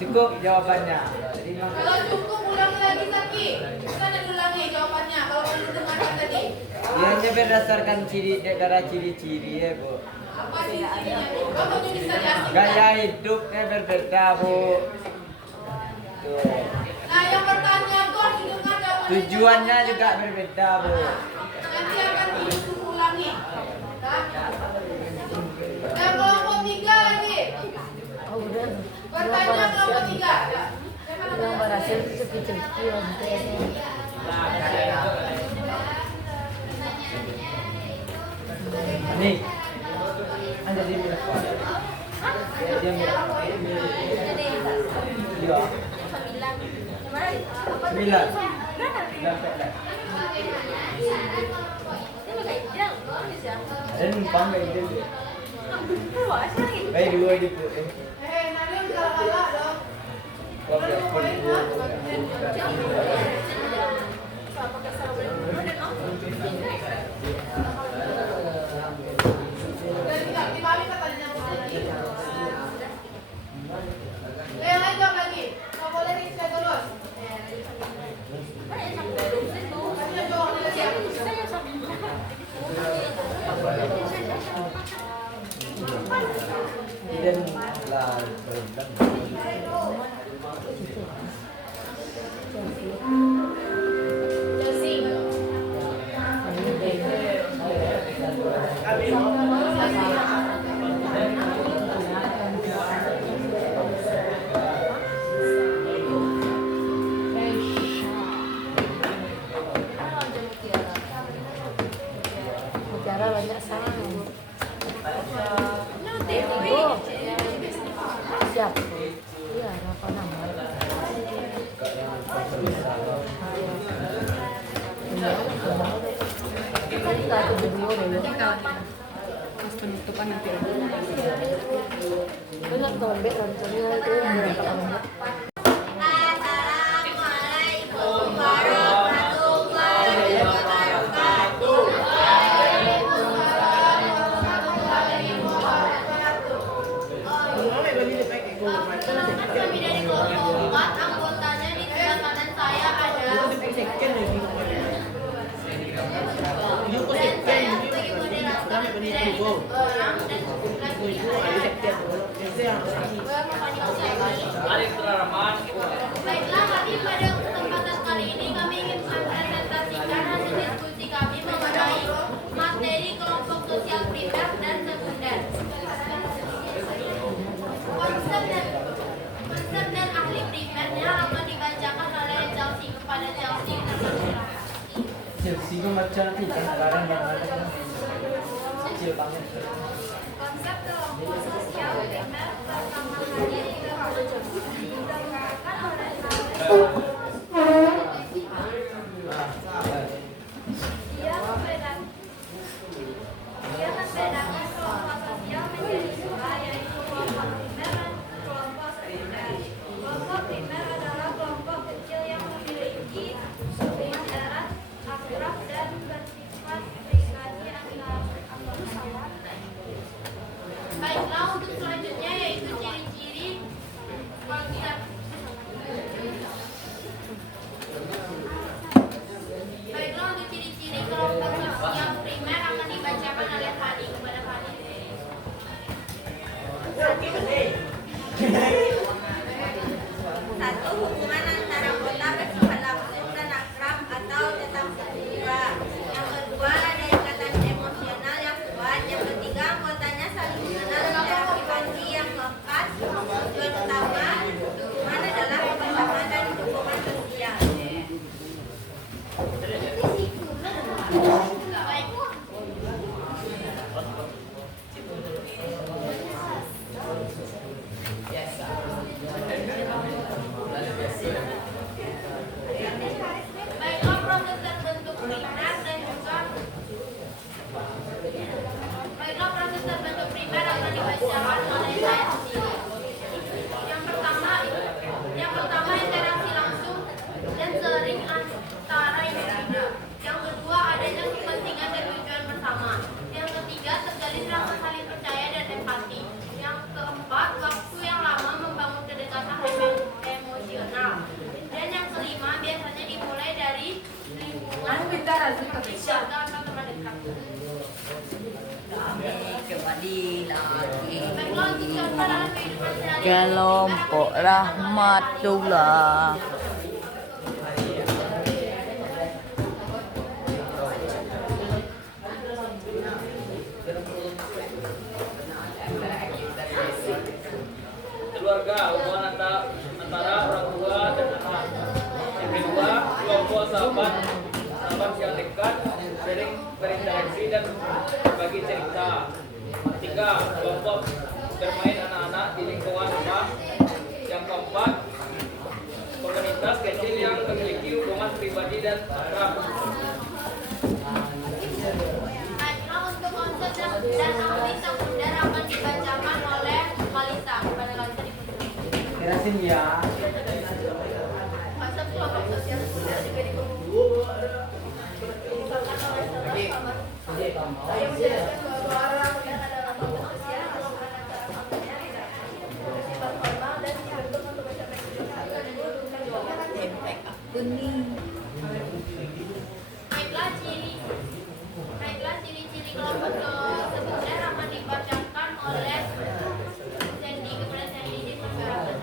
Cukup jawabannya. Jadi Kalau cukup ulangi lagi Zaki. Kita ada ulangi jawabannya. Kalau kamu dengarkan tadi. hanya berdasarkan ciri-ciri ya, Bu. Apa ciri-cirinya? Kamu bisa diasingkan. Gaya hidupnya berbeda, Bu. Tuh. Nah, yang pertanyaan tuh harus didengar jawabannya. Tujuannya juga berbeda, Bu. Nanti akan disuruh ulangi. Nah, dan kelompok 3 lagi. Oh udah. Pertanyaan kelompok 3. Ya. Yang berhasil itu kecil-kecil. Nih. Anda di mana? Dia mirip. Iya. 9. Dapat dah. Dan numpang kayak gitu. Kayak dua gitu. Nanti udah kalah dong. Oke. Dan tidak dipahami katanya. Yang lain jawab lagi. Nggak boleh saya terus. Katanya jawab lagi ya. Dan lah Bicara banyak salah. Siap. Iya, apa namanya? Kita tujuh dulu dulu. Pas penutupan nanti. Benar tuh, Dek, rencananya itu berapa menit? Assalamualaikum warahmatullahi wabarakatuh. Kami dari kelompok 4, anggotanya di sebelah kanan saya ada. Dan saya sebagai moderator dari orang dan sebelah kiri saya ada. Baiklah, kami pada kesempatan kali ini kami ingin mempresentasikan hasil diskusi kami mengenai materi kelompok sosial primer dan sekunder. Konsep dan ahli primernya akan dibacakan oleh Chelsea kepada Chelsea. Chelsea itu macam kita sekarang yang kecil banget. Konsep kelompok sosial primer pertama kali diketahui keluarga atau teman dekat. Kembali lagi. Baiklah, untuk siapa dalam kehidupan sehari-hari, Kelompok Rahmatullah. Keluarga, hubungan antara orang tua dan anak. Yang kedua, kelompok sahabat yang dekat, sering berinteraksi dan berbagi cerita. Tiga, kelompok bermain anak-anak di lingkungan rumah. Yang keempat, komunitas kecil yang memiliki hubungan pribadi dan akrab. baiklah, untuk konsep dan arti sekunder akan dibacakan oleh Kalista. Kepada Kalista dipersilakan. Kerasin ya. Konsep kelompok sosial sekunder juga dikembangkan oleh saya menjelaskan bahwa orang yang adalah kelompok sosial kelompok antara anggotanya bersifat formal dan dibentuk untuk mencapai tujuan dan menentukan jawaban. Baiklah, ciri-ciri kelompok sekunder akan dibacakan oleh Sandy. Kepada Sandy dipersilakan.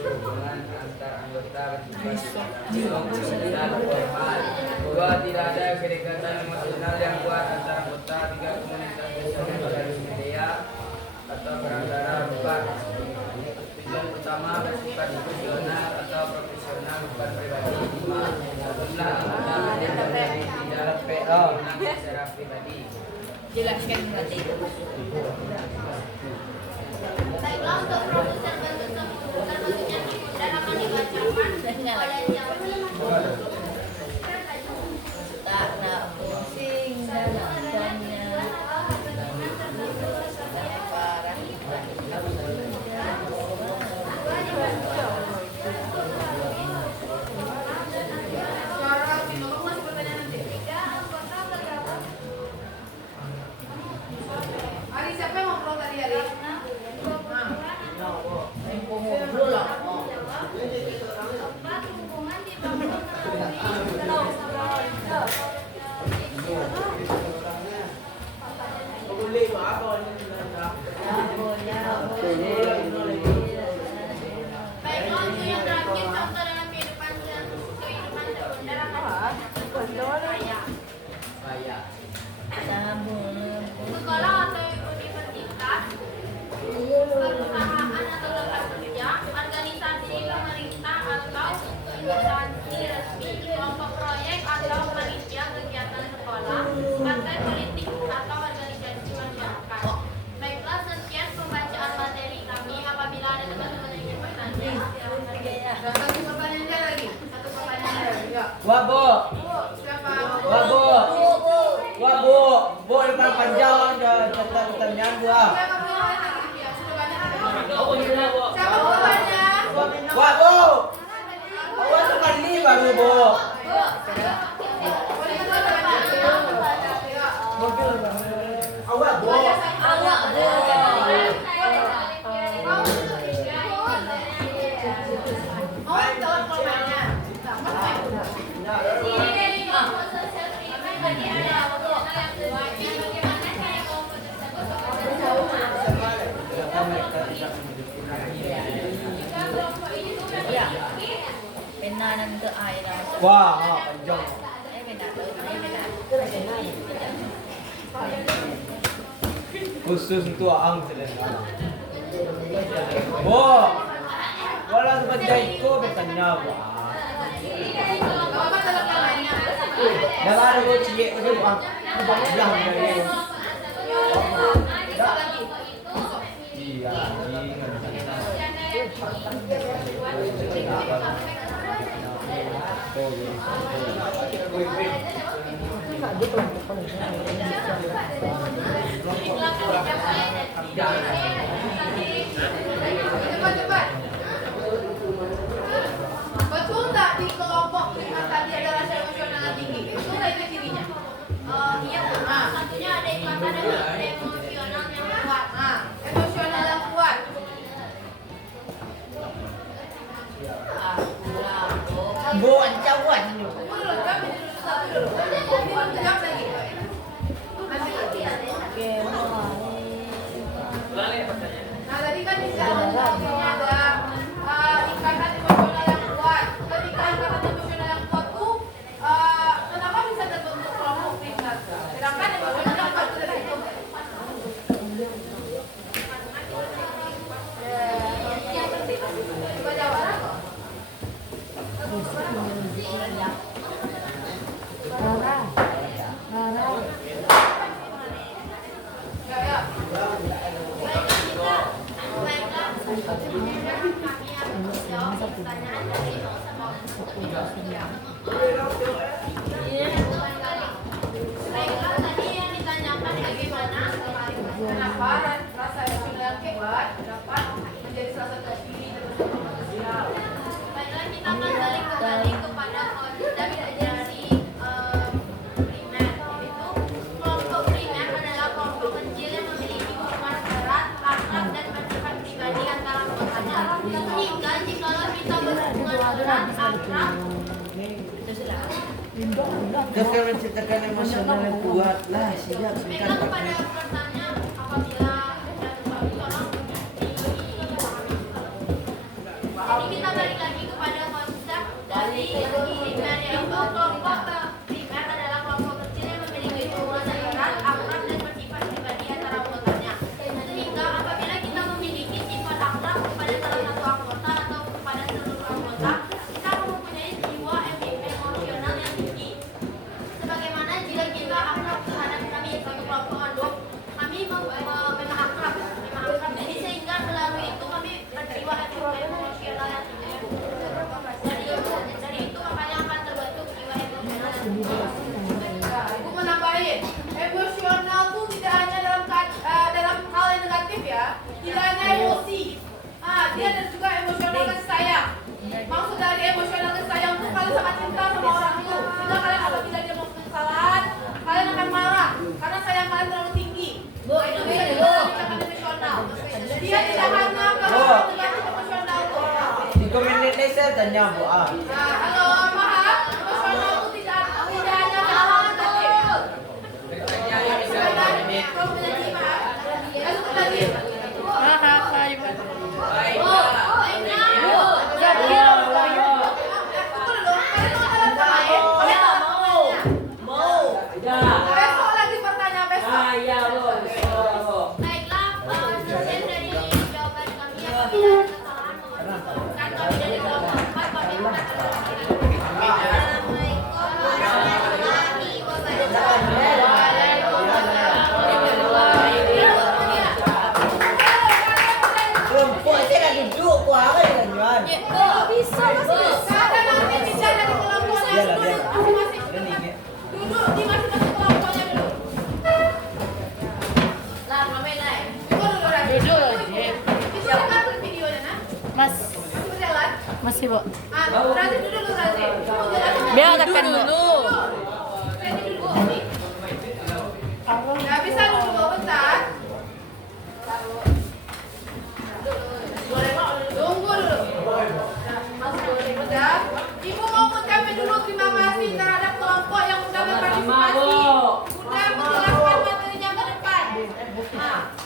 Hubungan antar anggota dan formal. Dua, tidak ada kedekatan emosional yang kuat antar anggota. Tiga, komunitas sosial melalui media atau perantara bukan. Tujuan utama bersifat fungsional atau profesional bukan pribadi. Lima, jumlah anggota tidak digunakan secara pribadi. Jelaskan berarti. Baiklah, untuk produser bentuk terbentuknya sekunder akan dibacakan oleh Chelsea. Tak nak pusing dan tanya. Suara si Nurul masih bertanya nanti. Tiga anggota tergabung. Ari, siapa yang ngobrol tadi, Ari? Keempat, hubungan dibangun melalui baiklah, untuk yang terakhir contoh dalam kehidupan sekunder akan saya. Sekolah atau universitas, perusahaan atau tempat kerja, organisasi pemerintah atau instansi resmi, kelompok proyek atau panitia kegiatan sekolah, partai politik atau organisasi masyarakat. Baiklah, sekian pembacaan materi kami. Apabila ada teman-teman yang ingin bertanya, Dan satu pertanyaan lagi. Satu pertanyaan lagi. Ya. Wah, Bu. Siapa? Wah, Bu. Wah, Bu. Bu, depan panjang ada catat pertanyaan gua. Siapa kamu yang lain lagi? Ya, sudah banyak. Siapa bukannya? Wah, Bu. Wah, sekali baru, Bu. Awak, Bu. Awak Oh, jawab korbannya. ini kelompok sosial pribadi ada bagaimana cara kelompok Ya. Benar nanti air dah. Wah, panjang. Benar. Khusus untuk ang sedang. Bu. Wala sa badjay ko bertanya, Bu. Apa dalam namanya? Dalam ko ciye ko ang belah dari. Iya, Cepat. Betul nggak di kelompok yang tadi ada rasa emosional yang tinggi? Itu nggak itu cirinya? Iya, Bu. Satunya ada ikatan emosional yang kuat. Nah, emosional belum terjawab lagi. Nanti lagi. Ulangi pertanyaan. Nah tadi kan di dalam ada ikatan emosional yang kuat. Ketika ikatan emosional yang kuat tuh kenapa bisa terbentuk kelompok kriminal? Sedangkan emosional yang kuat itu dari itu. Coba jawab. Ya ya. Baiklah, kami akan menjawab pertanyaan dari Baiklah, tadi yang ditanyakan bagaimana Kenapa rasa emosional yang kuat dapat menjadi salah satu ciri terbentuk sosial? Baiklah, kita akan balik kembali kepada konsep dari primer. Itu kelompok primer adalah kelompok kecil yang memiliki hubungan erat, akrab, dan bersifat pribadi antara anggotanya. Sehingga jikalau kita berhubungan erat, akrab, Jangan menciptakan emosional yang kuat lah, siap baiklah kepada pesertanya apabila jadi kita balik lagi kepada konsep dari primer, yaitu kelompok primer adalah kelompok kecil yang memiliki hubungan erat, akrab, dan bersifat pribadi antara anggotanya. Sehingga apabila kita memiliki sifat akrab kepada salah satu anggota atau kepada seluruh anggota, kita mempunyai jiwa emosional yang tinggi. Sebagaimana jika kita akrab terhadap kami satu kelompok aduh, kami memang akrab. Jadi sehingga melalui itu kami berjiwa emosional yang tinggi. Dari itu makanya akan terbentuk jiwa emosional yang tinggi. Nah, Ibu menambahin, emosional tuh tidak hanya dalam hal yang negatif ya, tidak hanya emosi. Dia ada juga emosional kasih sayang. Maksud dari emosional kasih sayang tuh kalian sangat cinta sama orang itu. Sehingga kalian apabila dia melakukan kesalahan, kalian akan marah karena sayang kalian terlalu tinggi. Itu bisa dikatakan emosional. Dia tidak hanya kalau negatif emosional tuh. 3 menit nih saya tanya Bu A. Halo, maaf, emosional itu tidak hanya hal negatif. Kamu menyanyi maaf. Satu lagi. Besok lagi pertanyaan besok. Baiklah, selesai dari jawaban kami apabila ada kesalahan mohon dimaafkan. Kami dari kelompok 4 kami mengatakan Assalamualaikum warahmatullahi wabarakatuh. Kelompok saya dah duduk ku apa dengan Yuan. Bisa nanti bisa dari kelompoknya Iyalah, dulu. iyalah. Masing-masing duduk di masing-masing kelompoknya dulu. Lah, Mame Lai. Duduk dulu, Ran. Itu rekam videonya, nah? Masih berjalan? Masih, Bu. Razi duduk dulu, Razi. Kamu jelasin. Biar tekan dulu. Razi duduk sini. Nggak bisa duduk bentar. Tunggu dulu. Udah. Ibu mau mengucapkan dulu terima kasih terhadap kelompok yang sudah berpartisipasi. Sudah menjelaskan materinya ke depan.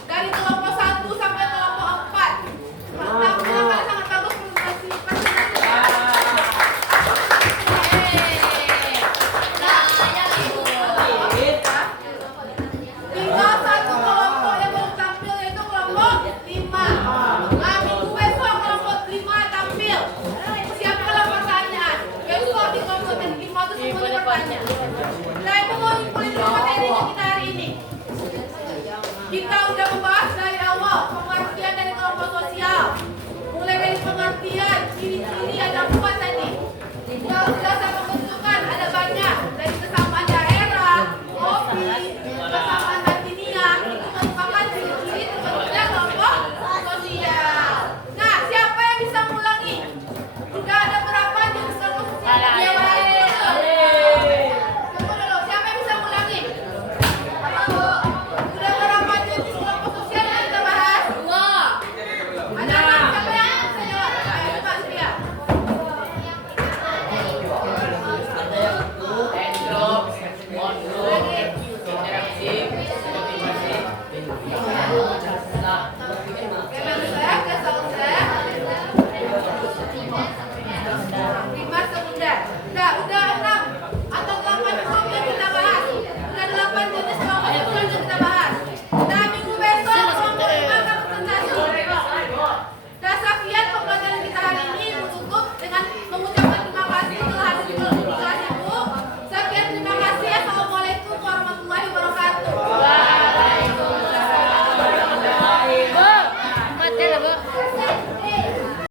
Dari kelompok 1 sampai kelompok 4. Penampilan sangat bagus presentasinya. Tinggal satu kelompok yang belum tampil yaitu kelompok 5. Minggu besok kelompok 5 tampil. Siapkanlah pertanyaan. Besok di kelompok 5 itu semuanya bertanya. Nah, itu mau dimulai dulu materinya kita hari ini. Kita udah membahas dari awal pengertian dari kelompok sosial. Mulai dari pengertian ciri-ciri ada 4 tadi. Kita sudah